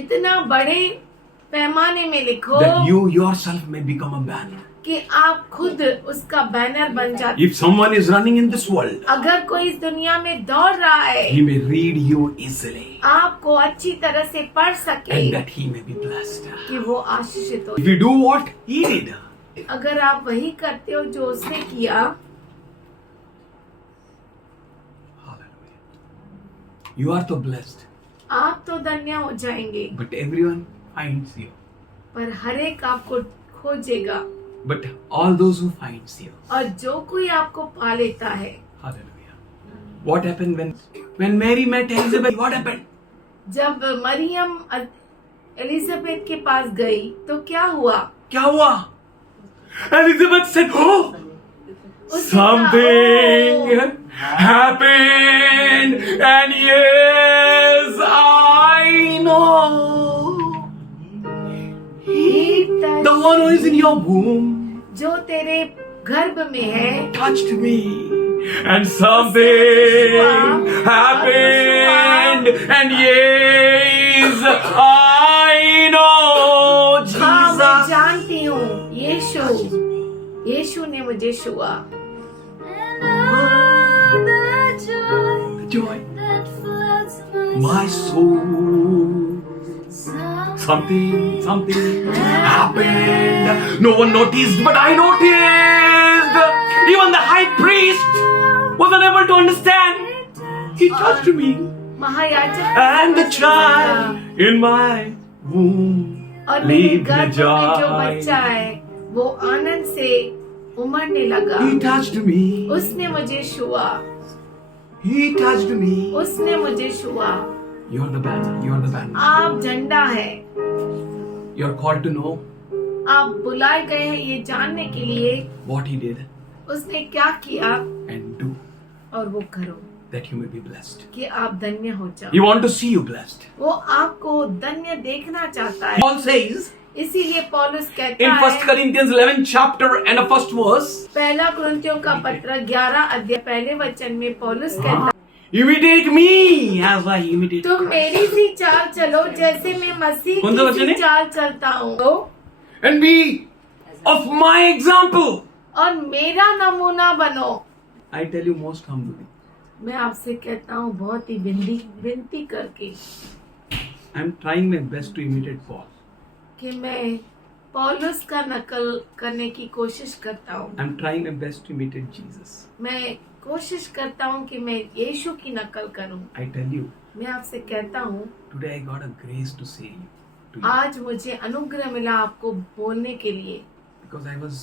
इतना बड़े पैमाने में लिखो that you yourself may become a banner. कि आप खुद उसका बैनर बन जाते। If someone is running in this world, अगर कोई इस दुनिया में दौड़ रहा है, he may read you easily आपको अच्छी तरह से पढ़ सके and that he may be blessed. कि वो आशीषित हो। If you do what he did, अगर आप वही करते हो जो उसने किया, hallelujah, you are so blessed, आप तो धन्य हो जाएंगे। but everyone finds you. पर हर एक आपको खोजेगा But all those who finds you, और जो कोई आपको पा लेता है। hallelujah. What happened when Mary met Elizabeth? What happened? जब मरियम एलिजाबेथ के पास गई तो क्या हुआ? क्या हुआ? Elizabeth said, "Oh, Something happened, and yes, I know. The one who is in your womb जो तेरे गर्भ में है touched me, and something happened, and yes, I know. हाँ मैं Jesus. जानती हूँ यीशु ने मुझे छुआ। And all the joy Joy, that floods my soul. Something happened. No one noticed, but I noticed. Even the high priest was unable to understand. He touched me, महायाजक and the child in my womb और मेरे leaped गर्भ में जो joy. बच्चा है वो आनंद से उमड़ने लगा। He touched me. उसने मुझे छुआ, He touched me. उसने मुझे छुआ। You're the banner. You're the banner. आप झंडा है, You're called to know आप बुलाए गए हैं ये जानने के लिए what He did उसने क्या किया and do और वो करो that you may be blessed. कि आप धन्य हो जाओ। He want to see you blessed. वो आपको धन्य देखना चाहता है। Paul says इसीलिए पौलुस in कहता 1 है Corinthians 11 chapter and a first verse, पहला कुरिन्थियों का पत्र 11 अध्याय पहले वचन में पौलुस कहता है imitate me as I imitate तुम Christ. मेरी सी चाल चलो जैसे मैं मसीह कौन सा की वचन सी है? चाल चलता हूँ And be of my example. और मेरा नमूना बनो। I tell you most humbly, मैं आपसे कहता हूँ बहुत ही विनती करके I'm trying my best to imitate Paul. कि मैं पौलुस का नकल करने की कोशिश करता हूँ। I'm trying my best to imitate Jesus. मैं कोशिश करता हूँ कि मैं यीशु की नकल करूँ। I tell you, मैं आपसे कहता हूँ today I got a grace to say to you आज मुझे अनुग्रह मिला आपको बोलने के लिए because I was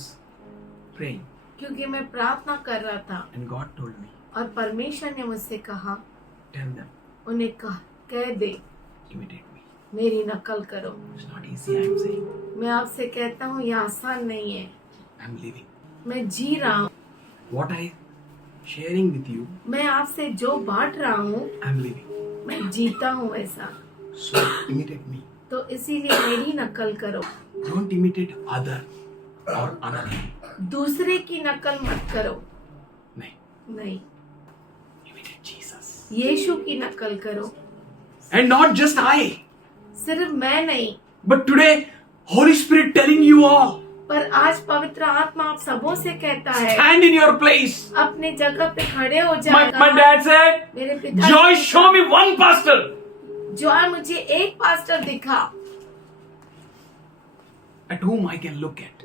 praying क्योंकि मैं प्रार्थना कर रहा था and God told me, और परमेश्वर ने मुझसे कहा tell them, उन्हें कह दे imitate me. मेरी नकल करो। It's not easy, I'm saying. मैं आपसे कहता हूँ ये आसान नहीं है। I'm living. मैं जी रहा हूँ, What I sharing with you, मैं आपसे जो बांट रहा हूँ I'm living. मैं जीता हूँ ऐसा। So imitate me. तो इसीलिए मेरी नकल करो, Don't imitate other or another. दूसरे की नकल मत करो। नहीं, Imitate Jesus. यीशु की नकल करो। And not just I, सिर्फ मैं नहीं, but today Holy Spirit telling you all, पर आज पवित्र आत्मा आप सबों से कहता है stand in your place. अपने जगह पे खड़े हो My जाएगा। dad said, मेरे पिता Joy, show me one pastor. Joy मुझे एक पास्टर दिखा At whom I can look at.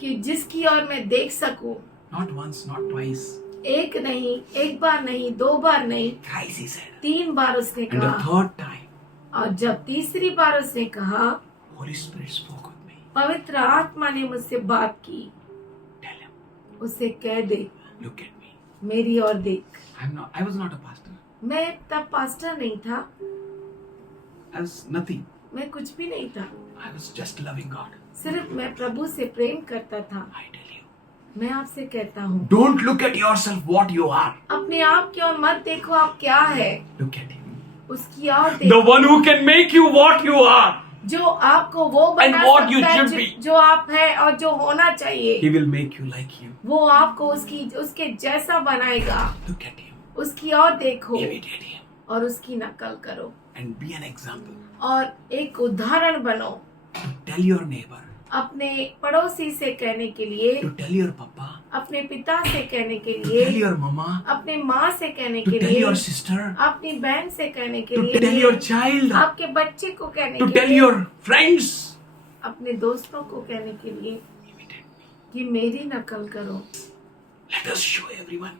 कि जिसकी ओर मैं देख सकूं। Not once, not twice. एक नहीं, एक बार नहीं, दो बार नहीं, Thrice he said. 3 बार उसने And the कहा। third time, और जब तीसरी बार उसने कहा Holy Spirit spoke with me. पवित्र आत्मा ने मुझसे बात की। Tell him, उसे कह दे look at me. मेरी ओर देख। I was not a pastor. मैं तब पास्टर नहीं था, I was nothing. मैं कुछ भी नहीं था, I was just loving God. सिर्फ मैं प्रभु से प्रेम करता था। I tell you, मैं आपसे कहता हूँ don't look at yourself what you are. अपने आप की ओर मत देखो आप क्या है, Look at him. उसकी ओर The देखो one who can make you what you are. जो आपको वो बना And what you सकता है should be. जो आप है और जो होना चाहिए। He will make you like him. वो आपको उसके जैसा बनाएगा। Look at him. उसकी ओर देखो Imitate him. और उसकी नकल करो And be an example. और एक उदाहरण बनो। To tell your neighbor. अपने पड़ोसी से कहने के लिए, To tell your papa. अपने पिता से कहने के To tell लिए, your mama. अपने माँ से कहने To के tell लिए, your sister. अपनी बहन से कहने के To लिए, tell your child. आपके बच्चे को कहने To के tell लिए, your friends. अपने दोस्तों को कहने के लिए Imitate me. कि मेरी नकल करो। Let us show everyone.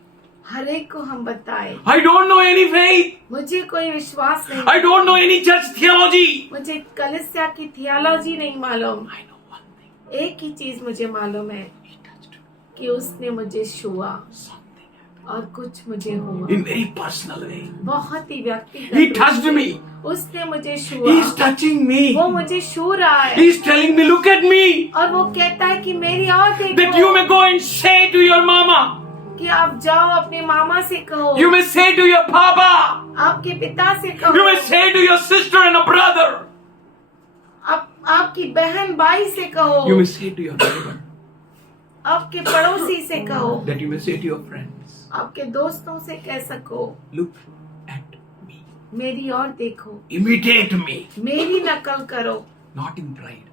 हर एक को हम बताए। I don't know any faith. मुझे कोई विश्वास नहीं, I don't know any church theology. मुझे कलीसिया की थियोलॉजी नहीं मालूम। I know one thing. एक ही चीज मुझे मालूम है He touched me. कि उसने मुझे छुआ Something happened. और कुछ मुझे हुआ। In very personal way. बहुत ही व्यक्तिगत He रूप touched से me. उसने मुझे छुआ। He's touching me. वो मुझे छू रहा है He's telling me, look at me. और वो कहता है कि मेरी और That you देखो may go and say to your mama. कि आप जाओ अपने मामा से कहो, You may say to your papa. आपके पिता से You कहो, may say to your sister and a brother. आपकी बहन भाई से कहो, You may say to your neighbor. आपके पड़ोसी से कहो, That you may say to your friends. आपके दोस्तों से कह सको, Look at me. मेरी ओर देखो, Imitate me. मेरी नकल करो, Not in pride,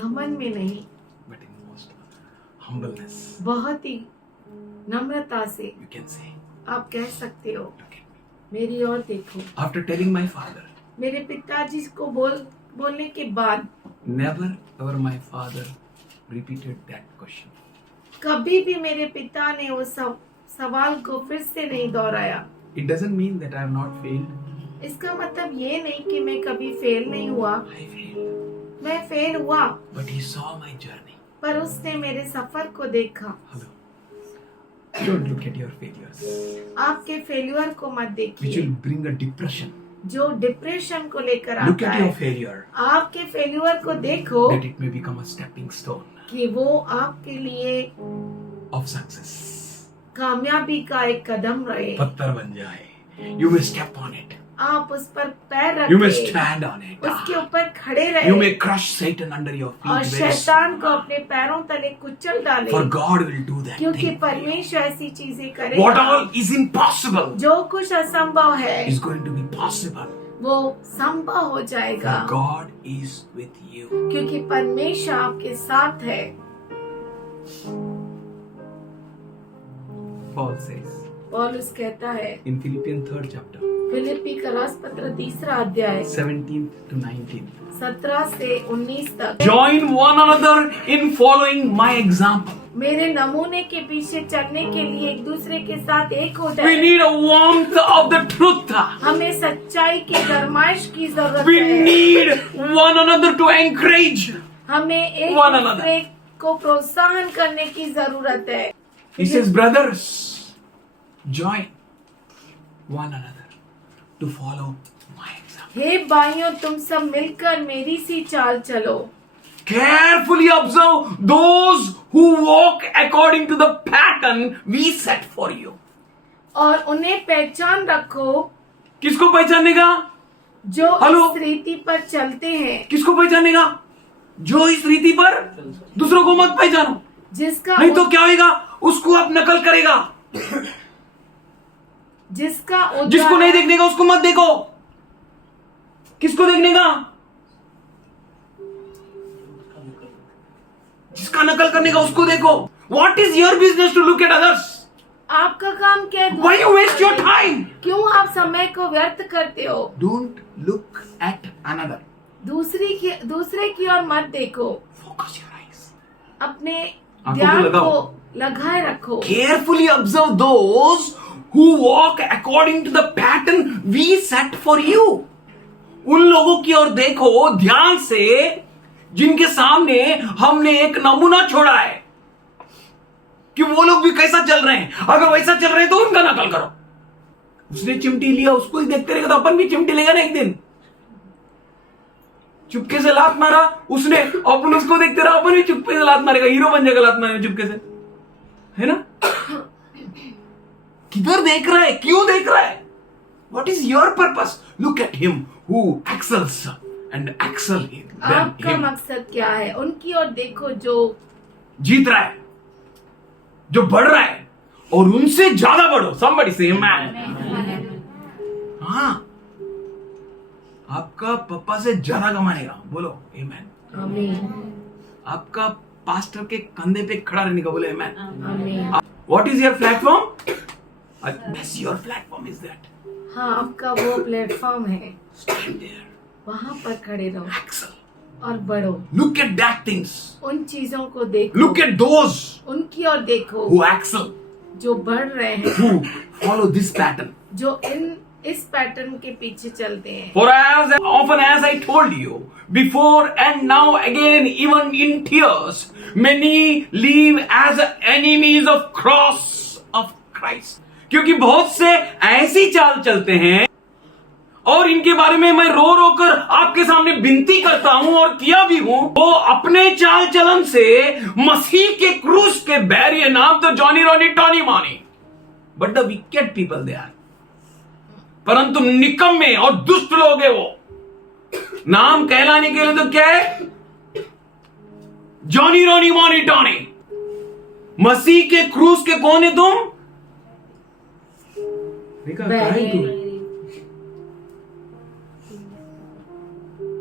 घमंड में नहीं, but in most humbleness. बहुत ही नम्रता से You can say, आप कह सकते हो, look at me. मेरी ओर देखो। After telling my father, मेरे पिताजी को बोलने के बाद never ever my father repeated that question. कभी भी मेरे पिता ने वो सवाल को फिर से नहीं दोहराया। It doesn't mean that I have not failed. इसका मतलब ये नहीं कि मैं कभी फेल नहीं हुआ, I failed. मैं फेल हुआ, But he saw my journey. पर उसने मेरे सफर को देखा। Hello. Don't look at your failures, आपके फेल्यूर को मत which देखिए, will bring a depression. जो डिप्रेशन को लेकर Look आता at your है। failure, आपके फेल्यूर को देखो that it may become a stepping stone कि वो आपके लिए of success. कामयाबी का एक कदम रहे। पत्थर बन जाए. You may step on it. आप उस पर पैर You may रखें, stand on it. उसके ऊपर खड़े You रहे may crush Satan under your और feet. Very शैतान soon. को अपने पैरों तले कुचल डाले, For God will do that क्योंकि thing. परमेश्वर ऐसी चीजें What करेगा। all is impossible जो कुछ असंभव है is going to be possible. वो संभव हो जाएगा, For God is with you. क्योंकि परमेश्वर आपके साथ है। Paul says पौलुस कहता है in Philippians 3rd chapter, फिलिप्पी का राष्ट्र पत्र 3 अध्याय 17th to 19. 17 से 19 तक, Join one another in following my example. मेरे नमूने के पीछे चलने के लिए एक दूसरे के साथ एक हो We जाए। need a warmth of the truth. हमें सच्चाई की गरमाइश की जरूरत We है। need one another to encourage. हमें एक One another. दूसरे को प्रोत्साहन करने की जरूरत है। He says, brothers, join one another to follow my example. हे भाइयों, तुम सब मिलकर मेरी सी चाल चलो। Carefully observe those who walk according to the pattern we set for you. और उन्हें पहचान रखो किसको पहचानेगा? जो हेलो? इस रीति पर चलते हैं, किसको पहचानेगा? जो इस रीति पर, दूसरों को मत पहचानो, जिसका नहीं तो क्या होगा? उसको आप नकल करेगा। जिसका जिसको नहीं देखने का उसको मत देखो। किसको देखने का? जिसका नकल करने का उसको देखो। What is your business to look at others? आपका काम क्या है? Why you waste your time? क्यों आप समय को व्यर्थ करते हो? Don't look at another. दूसरे की ओर मत देखो, Focus your eyes. अपने आंखों को ध्यान लगाओ। को लगाए रखो। Carefully observe those who walk according to the pattern we set for you. उन लोगों की ओर देखो ध्यान से जिनके सामने हमने एक नमूना छोड़ा है कि वो लोग भी कैसा चल रहे हैं। अगर वैसा चल रहे हैं तो उनका नकल करो। उसने चिमटी लिया, उसको ही देखते रहेगा तो अपन भी चिमटी लेगा ना एक दिन। चुपके से लात मारा उसने, अपन उसको देखते रहा, अपन भी चुपके से लात मारेगा। हीरो बन जाएगा लात मारने में चुपके से, है ना? किधर देख रहा है? क्यों देख रहा है? What is your purpose? Look at him who excels and excel than आपका him. मकसद क्या है? उनकी ओर देखो जो जीत रहा है, जो बढ़ रहा है, और उनसे ज्यादा बढ़ो। Somebody say amen. हाँ, आपका पप्पा से ज्यादा कमानेगा, बोलो amen. आमीन, आपका पास्टर के कंधे पे खड़ा रहने का, बोले amen. आमीन। What is your platform? Yes, your platform is that. हाँ, आपका वो प्लेटफॉर्म है, Stand there. वहाँ पर खड़े रहो Excel. और बढ़ो। Look at that things. उन चीजों को देखो, Look at those उनकी ओर देखो who excel, जो बढ़ रहे हैं, who follow this pattern. जो इस पैटर्न के पीछे चलते हैं। For as often as I told you before and now again, even in tears, many live as enemies of cross of Christ. क्योंकि बहुत से ऐसी चाल चलते हैं और इनके बारे में मैं रो रो कर आपके सामने विनती करता हूं और किया भी हूं। वो अपने चाल चलन से मसीह के क्रूस के बैरियर, नाम तो जॉनी रॉनी टॉनी मानी, but the wicked people they are, परंतु निकम्मे और दुष्ट लोग है वो। नाम कहलाने के लिए तो क्या है? जॉनी रोनी मॉनी टॉनी। मसीह के क्रूस के कौन है तुम?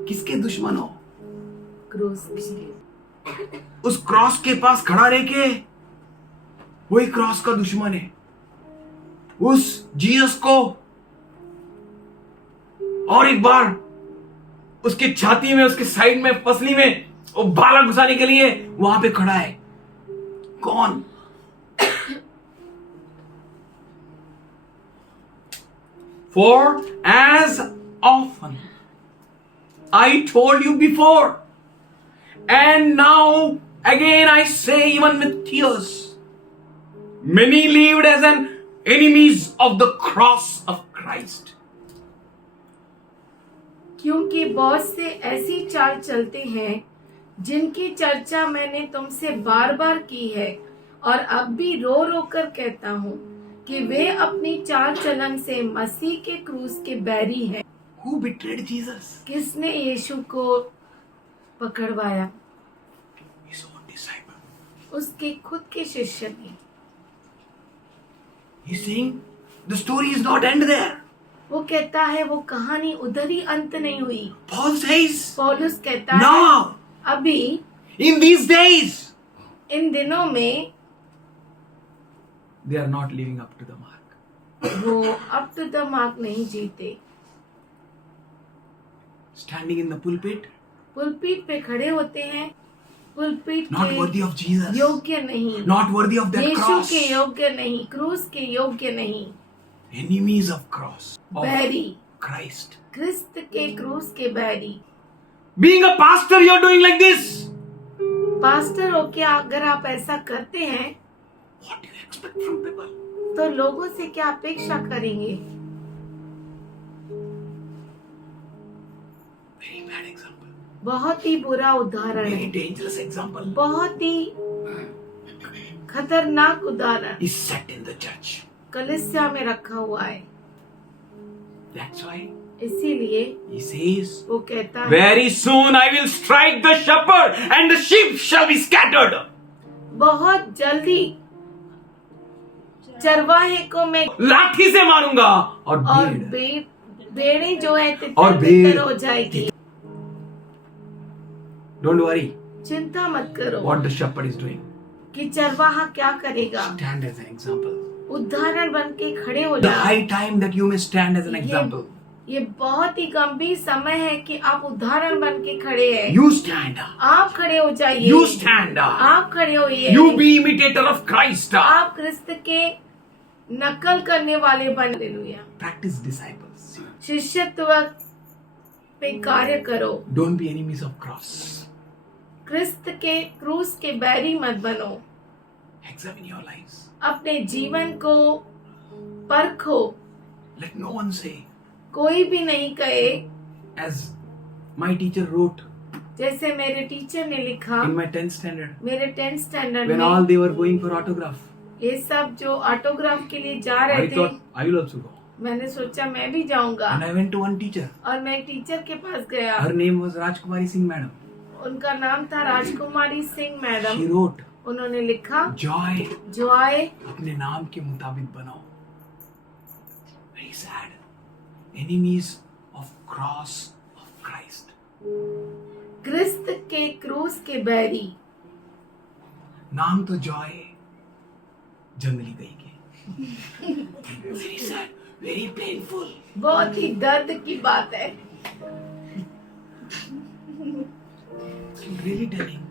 किसके दुश्मन हो? क्रूस। उस क्रॉस के पास खड़ा रह के वही क्रॉस का दुश्मन है। उस जीसस को और एक बार उसके छाती में, उसके साइड में, पसली में वो भाला घुसाने के लिए वहां पे खड़ा है। कौन? For as often I told you before, and now again I say, even with tears, many lived as an enemies of the cross of Christ. क्योंकि बहुत से ऐसी चाल चलते हैं जिनकी चर्चा मैंने तुमसे बार बार की है, और अब भी रो रो कर कहता हूँ कि वे अपनी चाल चलन से मसीह के क्रूस के बैरी हैं। Who betrayed Jesus? किसने यीशु को पकड़वाया? His own disciple. उसके खुद के शिष्य ने। He's saying the story is not end there. वो कहता है वो कहानी उधर ही अंत नहीं हुई। Paul says, पौलुस कहता है now, अभी in these days, इन दिनों में they are not living up to the mark. वो अप टू द मार्क नहीं जीते। Standing in the pulpit, पुलपीट पे खड़े होते हैं, पुलपीट not worthy के of Jesus, योग्य नहीं, not worthy of that Yeshu cross, के योग्य नहीं, क्रूस के योग्य नहीं, enemies of cross, of berry, Christ. क्रिस्त के क्रूस के बैरी। Being a pastor, you're doing like this. Pastor हो के अगर आप ऐसा करते हैं What do you expect from people? तो लोगों से क्या अपेक्षा करेंगे? Very bad example. बहुत ही बुरा उदाहरण Very है, dangerous example. बहुत ही खतरनाक उदाहरण Is set in the church. कलीसिया में रखा हुआ है। That's why इसीलिए he says, वो कहता है very soon I will strike the shepherd and the sheep shall be scattered. बहुत जल्दी चरवाहे को मैं लाठी से मारूंगा और और भेड़ भेड़ें जो है और तितर भेड़ बितर हो जाएगी। Don't worry चिंता मत करो what the shepherd is doing. कि चरवाहा क्या करेगा। Stand as an example. उदाहरण बन के खड़े हो The जाओ। high time that you may stand as an example. ये बहुत ही गंभीर समय है कि आप उदाहरण बन के खड़े हैं। You stand. आप खड़े हो जाइए। You stand. आप खड़े होइए। You be imitator of Christ. आप क्रिस्त के नकल करने वाले बन। हालेलुया। Practice disciples. शिष्यत्व पे कार्य करो। Don't be enemies of cross. क्रिस्त के क्रूस के बैरी मत बनो। Examine your lives. अपने जीवन को परखो। Let no one say, कोई भी नहीं कहे as my teacher wrote जैसे मेरे टीचर ने लिखा in my 10th standard, मेरे 10th स्टैंडर्ड when में all they were going for autograph. ये सब जो ऑटोग्राफ के लिए जा रहे I थे, thought I will also go. मैंने सोचा मैं भी जाऊंगा। And I went to one teacher. और मैं टीचर के पास गया। Her name was Rajkumari Singh madam. उनका नाम था राजकुमारी सिंह She मैडम। wrote, उन्होंने लिखा joy जो आए अपने नाम के मुताबिक बनाओ. Very sad. Enemies of cross of Christ. क्रिस्त के क्रूस के बैरी। नाम तो जॉय है, जंगली गई के. Very sad, very painful. बहुत ही दर्द की बात है। I'm really telling.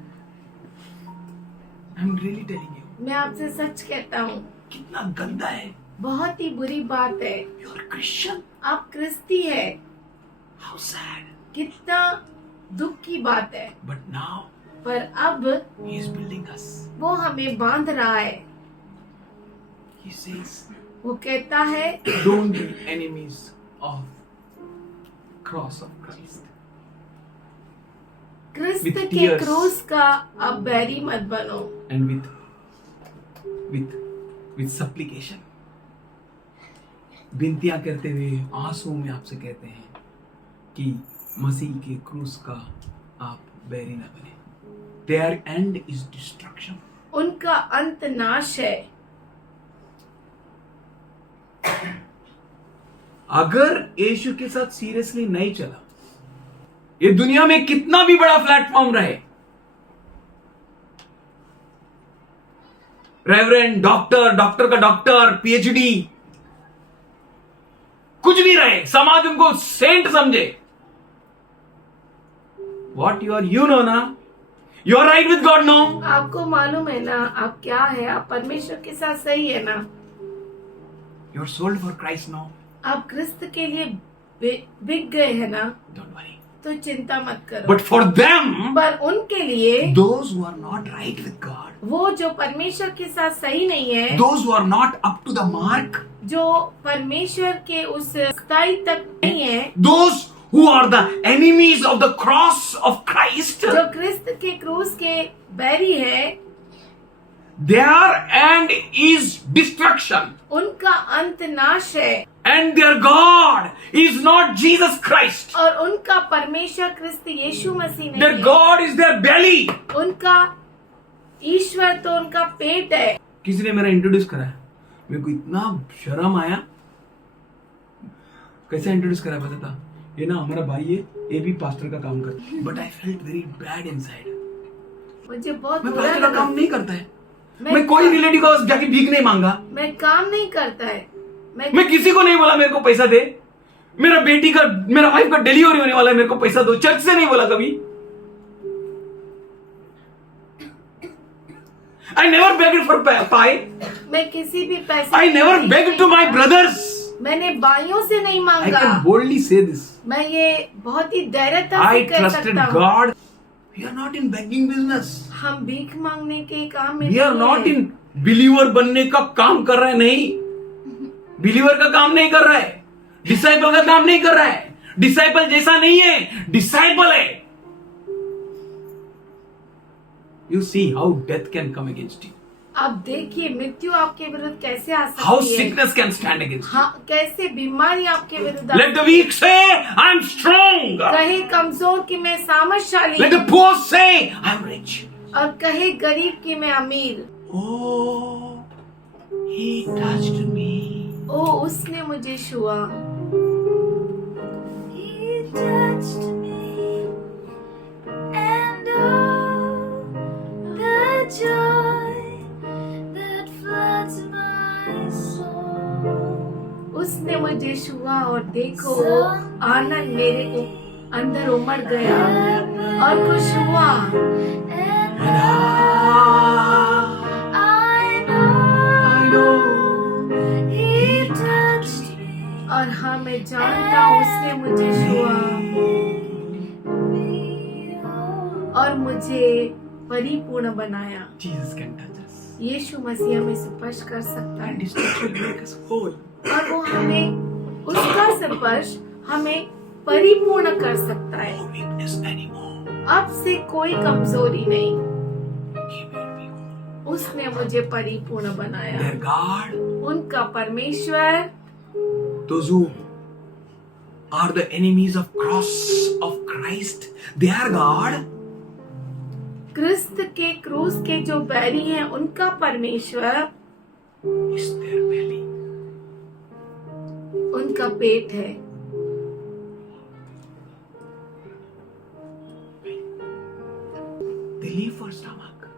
I'm really telling you. मैं आपसे सच कहता हूँ, कितना गंदा है. बहुत ही बुरी बात है। You're a Christian. आप क्रिस्ती है, How sad. कितना दुख की बात है। But now पर अब he is building us. वो हमें बांध रहा है। He says, वो कहता है don't be enemies of cross of Christ. क्रिस्त With के tears. क्रूस का अब बैरी मत बनो। And with supplication. विनतियां करते हुए आंसू में आपसे कहते हैं कि मसीह के क्रूस का आप बैरी न बने। Their end is destruction. उनका अंत नाश है। अगर यीशु के साथ सीरियसली नहीं चला, ये दुनिया में कितना भी बड़ा प्लेटफॉर्म रहे, रेवरेंड, डॉक्टर का डॉक्टर, पीएचडी, कुछ भी रहे, समाज उनको सेंट समझे, what you are, you know ना, you are right with God, no, आपको मालूम है ना आप क्या है, आप परमेश्वर के साथ सही है ना, you are sold for Christ, no, आप क्रिस्त के लिए बिक गए हैं ना, डोंट वरी, तो चिंता मत करो। बट फॉर देम, पर उनके लिए, those who are not right with God, वो जो परमेश्वर के साथ सही नहीं है, those who are not up to the mark, जो परमेश्वर के उस स्थाई तक नहीं है, those who are the enemies of the cross of Christ, जो क्रिस्त के क्रूस के बैरी है, their end is destruction, उनका अंत नाश है, and their God is not Jesus Christ, और उनका परमेश्वर क्रिस्त यीशु मसीह नहीं their है, God is their belly. उनका ईश्वर तो उनका पेट है। किसी ने मेरा इंट्रोड्यूस कराया, मेरे को इतना शर्म आया। कैसे इंट्रोड्यूस कराया पता था, ये ना हमारा भाई है, ये भी पास्टर का काम करता है, but I felt very bad inside. मुझे बहुत मैं बुरा पास्टर का लगा। काम नहीं करता है, मैं कोई रिलेटिव का जाके भीख नहीं मांगा, मैं काम नहीं करता है, मैं किसी को नहीं बोला मेरे को पैसा दे, मेरा वाइफ का डिलीवरी होने वाला है, मेरे को पैसा दो, चर्च से नहीं बोला कभी। I never begged for pie. मैं किसी भी पैसे I never नहीं begged to my मांगा। brothers. मैंने भाइयों से नहीं I मांगा। can boldly say this. मैं ये बहुत ही धैर्यता I से कह trusted सकता हूँ। God. We are not in begging business. हम भीख मांगने के काम में We are नहीं not हैं। in believer बनने का काम कर रहे हैं, नहीं। बिलीवर का काम नहीं कर रहा है, डिसाइपल का काम नहीं कर रहा है। डिसाइपल जैसा नहीं है, डिसाइपल है। You see how death can come against you. अब देखिए मृत्यु आपके विरुद्ध कैसे आ How सकती है। sickness can stand against you. हाँ, कैसे बीमारी आपके विरुद्ध आ Let the weak say, I am strong. कहे कमजोर कि मैं सामर्थशाली Let the poor say, I am rich. और कहे गरीब कि मैं अमीर। Oh, he touched me. ओ उसने मुझे छुआ। He touched me, and oh, the joy that floods my soul. उसने मुझे छुआ और देखो आनंद मेरे को अंदर उमड़ गया और कुछ हुआ। And And I know He touched me. और हाँ मैं जानता हूँ उसने मुझे छुआ और मुझे परिपूर्ण बनाया। Jesus can touch us. यीशु मसीह हमें स्पर्श कर सकता है And His touch will make us whole. और वो हमें उसका स्पर्श हमें परिपूर्ण कर सकता है। No weakness anymore. अब से कोई कमजोरी नहीं, He made me whole. उसने मुझे परिपूर्ण बनाया। Their God, उनका परमेश्वर, those who are the enemies of cross of Christ, their God क्रिस्त के क्रूस के जो बैरी हैं उनका परमेश्वर, is their belly. उनका पेट है। They live for stomach.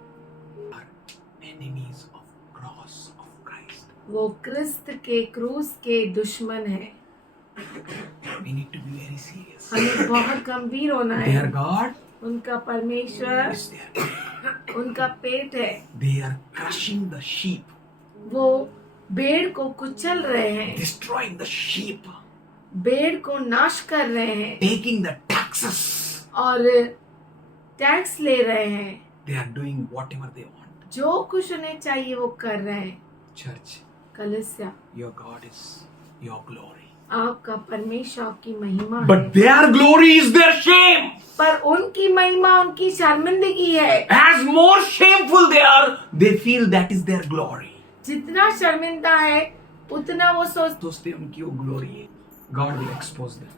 Are enemies of cross of Christ. वो क्रिस्त के क्रूस के दुश्मन है। We need to be very serious. हमें बहुत गंभीर होना है। Their God उनका परमेश्वर, is there. उनका पेट है। They are crushing the sheep, वो भेड़ को कुचल रहे हैं, destroying the sheep, भेड़ को नाश कर रहे हैं taking the taxes. और टैक्स ले रहे हैं। They are doing whatever they want. जो कुछ उन्हें चाहिए वो कर रहे हैं। Church, कलिसिया, your God is your glory. आपका परमेश्वर आपकी महिमा है, But their glory is their shame. पर उनकी महिमा उनकी शर्मिंदगी है। As more shameful they are, they feel that is their glory. जितना शर्मिंदा है उतना वो सोचते हैं उनकी वो ग्लोरी है. God will expose them.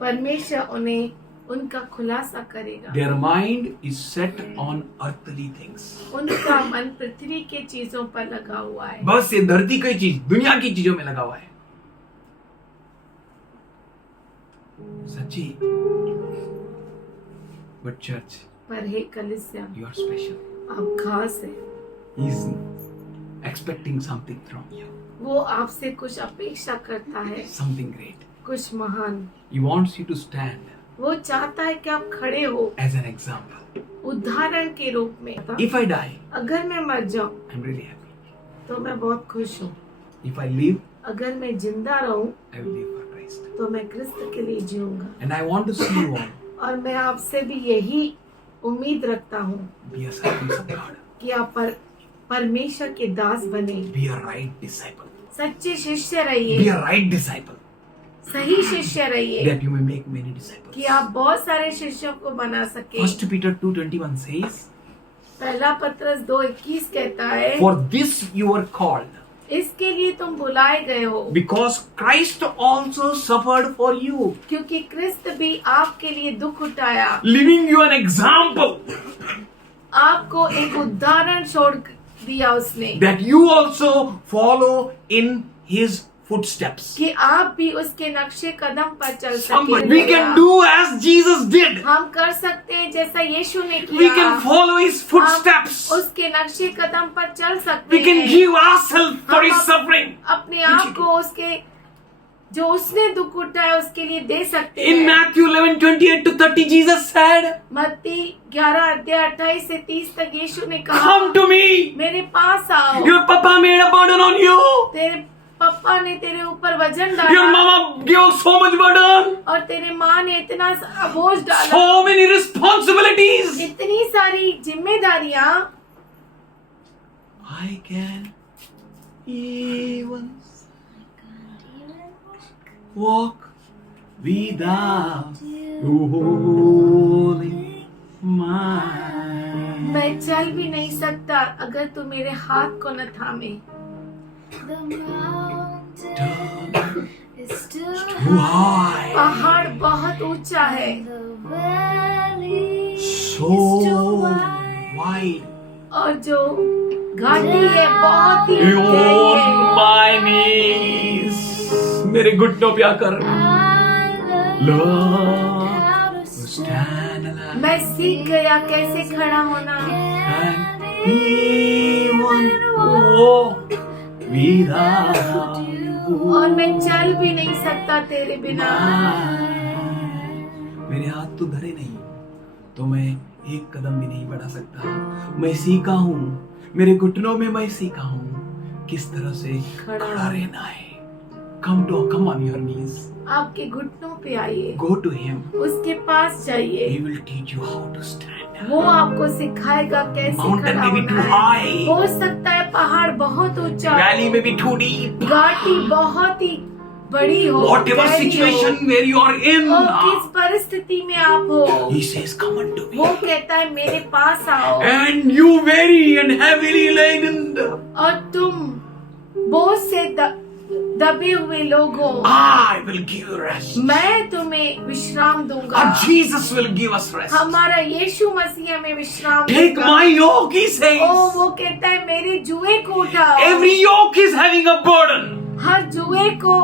परमेश्वर उन्हें उनका खुलासा करेगा. Their mind is set on earthly things. उनका मन पृथ्वी के चीजों पर लगा हुआ है. बस ये धरती की चीज, दुनिया की चीजों में लगा हुआ है. सच्ची. But church, पर हे कलीसिया, you are special. आप खास है. He is expecting something from you. वो आपसे कुछ अपेक्षा करता है, Something great. कुछ महान. He wants you to stand वो चाहता है कि आप खड़े हो as an example. उदाहरण के रूप में. If I die, अगर मैं मर जाऊं I'm really happy. तो मैं बहुत खुश हूँ. If I live, अगर मैं जिंदा रहूं I will live for Christ. तो मैं क्रिस्त के लिए जीऊंगा. And I want to see you all और मैं आपसे भी यही उम्मीद रखता हूँ be a servants of God. कि आप परमेश्वर के दास बने, Be a right disciple. सच्चे शिष्य Be रहिए, a right disciple. सही शिष्य रहिए, That you may make many disciples. कि आप बहुत सारे शिष्यों को बना सके. 1 Peter 2:21 says, पहला पत्रस 2:21 कहता है, For this you were called, इसके लिए तुम बुलाए गए हो, because Christ also suffered for you, क्योंकि क्रिस्त भी आपके लिए दुख उठाया, leaving you an example, आपको एक उदाहरण छोड़ दिया उसने, that you also follow in his footsteps. कि आप भी उसके नक्शे कदम पर चल Somebody, सके. we can do as Jesus did. हम कर सकते हैं जैसा यीशु ने We किया. can follow his footsteps. हम उसके नक्शे कदम पर चल सकते We can हैं. give ourselves for his हम suffering. अपने आप को उसके जो उसने दुख उठाया उसके लिए दे सकते In हैं. Matthew 11:28-30, Jesus said, मत्ती 11:28 से 30 तक यीशु ने कहा, Come to me. मेरे पास आओ. Your papa made a burden on you. तेरे पापा ने तेरे ऊपर वजन Your डाला mama gave so much burden. और तेरे माँ ने इतना बोझ डाला, So many responsibilities. इतनी सारी जिम्मेदारियां. I can even walk without you holding mine. मैं चल भी नहीं सकता अगर तू मेरे हाथ को न थामे. The mountain is too Too high. पहाड़ बहुत ऊंचा है The valley So is too wide. wide. और जो घाटी है बहुत ही गहरी On है. my knees. मेरे घुटनों पे आकर I Lord, learned how to stand alive. मैं सीख गया कैसे खड़ा होना. And even walk without you. और मैं चल भी नहीं सकता तेरे बिना. मेरे हाथ तो धरे नहीं तो मैं एक कदम भी नहीं बढ़ा सकता. मैं सीखा हूँ, मेरे घुटनों में मैं सीखा हूँ किस तरह से खड़ा खड़ा रहना है. Come on your knees. आपके घुटनों पे आइए, Go to him. उसके पास जाइए. He will teach you how to stand. वो आपको सिखाएगा कैसे Mountain खड़ा may be too होना है. high. हो सकता है पहाड़ बहुत ऊंचा Valley हो, may be too deep. घाटी बहुत ही बड़ी हो, Whatever गहरी हो, situation where you are in, और किस परिस्थिति में आप हो, he says, "Come unto वो me." कहता है मेरे पास आओ. And you weary and heavily laden, और तुम बोझ से दबे हुए लोग हो, I will give you rest. मैं तुम्हें विश्राम दूंगा. Our Jesus will give us rest. हमारा यीशु मसीह में विश्राम Take देगा. my yoke, he O says. वो कहता है मेरे जुए को उठाओ. Every yoke is having a burden. हर जुए को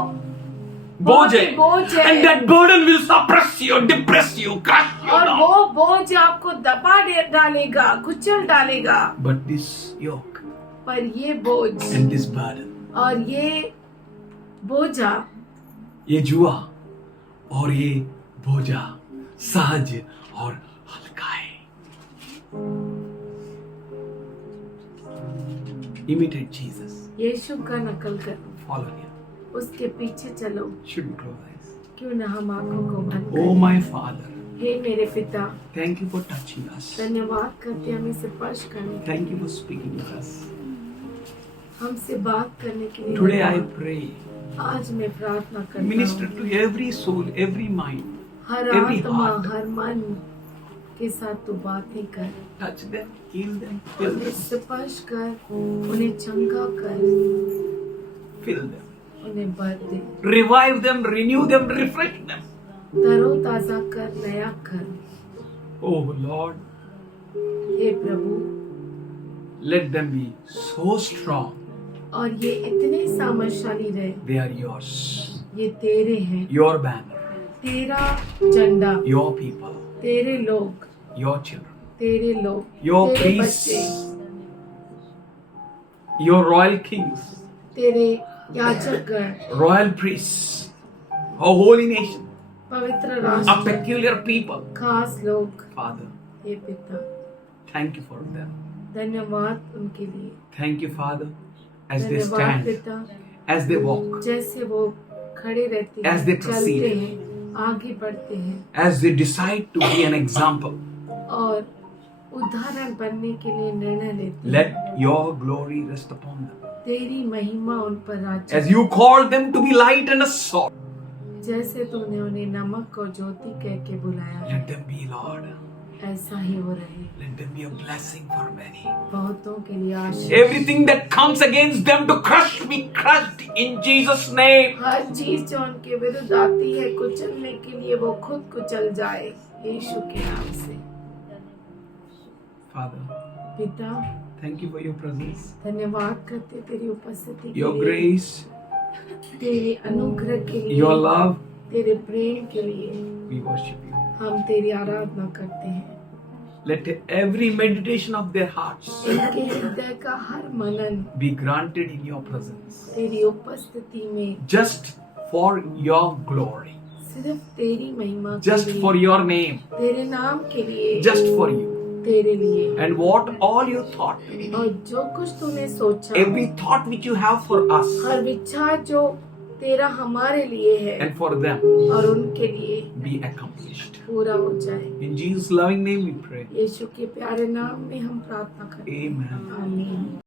बोझ है. बोझ है. And that burden will suppress you, depress you, crush you और down. वो बोझ आपको दबा डालेगा, कुचल डालेगा. But this yoke पर ये बोझ and this burden, और ये बोझा, ये जुआ और ये बोझा सहज और हल्का है. Imitate Jesus. यीशु का नकल करो, Follow him. उसके पीछे चलो. Shouldn't close eyes. क्यों न हम आंखों को बंद Oh करें. my Father, हे मेरे पिता, thank you for touching us. धन्यवाद करते हमें स्पर्श करने के Thank you for speaking with us. लिए, हमसे बात करने के लिए. Today I धन्यवाद. pray, आज मैं प्रार्थना करता minister हूँ, to every soul, every mind, her every आत्मा, heart. हर मन के साथ तू बातें कर. Touch them, heal them, fill उन्हें them, स्पर्श कर, उन्हें चंगा कर, fill them. उन्हें भर दे, revive them, renew them, refresh them. तरोताजा कर, नया कर। Oh Lord, hey Prabhu, let them be so strong. और ये इतने सामर्थशाली रहे, They are yours. ये तेरे हैं, Your banner, तेरा झंडा, your people, तेरे लोग, your children, तेरे लोग, your तेरे priests, बच्चे, your royal kings, तेरे याजकगण, royal priests, a holy nation, पवित्र a राष्ट्र, peculiar people. खास लोग। Father, हे पिता, thank you for them. धन्यवाद उनके लिए। Thank you, Father, as they धन्यवाद stand, पिता, as they walk, जैसे वो खड़े रहते As हैं, they चलते proceed. हैं, आगे बढ़ते हैं as they decide to be an example. और उदाहरण बनने के लिए निर्णय लेते हैं। Let your glory rest upon them. तेरी महिमा उन पर राज्य As you called them to be light and a salt, जैसे तूने उन्हें नमक और ज्योति कह के बुलाया है, let them be, Lord. ऐसा ही हो रहे। Let them be a blessing for many. बहुतों के लिए आशीष। Everything that comes against them to crush be crushed in Jesus' name. हर चीज जो उनके विरुद्ध आती है कुचलने के लिए, वो खुद कुचल जाए यीशु के नाम से। Father, पिता, thank you for your presence, धन्यवाद करते तेरी उपस्थिति के your लिए, grace, तेरे अनुग्रह के लिए, your love. तेरे प्रेम के लिए। We worship you. हम तेरी आराधना करते हैं। Let every meditation of their hearts इनके हृदय का हर मनन be granted in your presence, तेरी उपस्थिति में, just for your glory, सिर्फ तेरी महिमा के just लिए, for your name, तेरे नाम के लिए, just for you. तेरे लिए। And what all you thought, और जो कुछ तूने सोचा, every thought which you have for us हर विचार जो तेरा हमारे लिए है and for them और उनके लिए be accomplished. पूरा हो जाए। In Jesus' loving name we pray. यीशु के प्यारे नाम में हम प्रार्थना करते हैं। Amen. आमीन।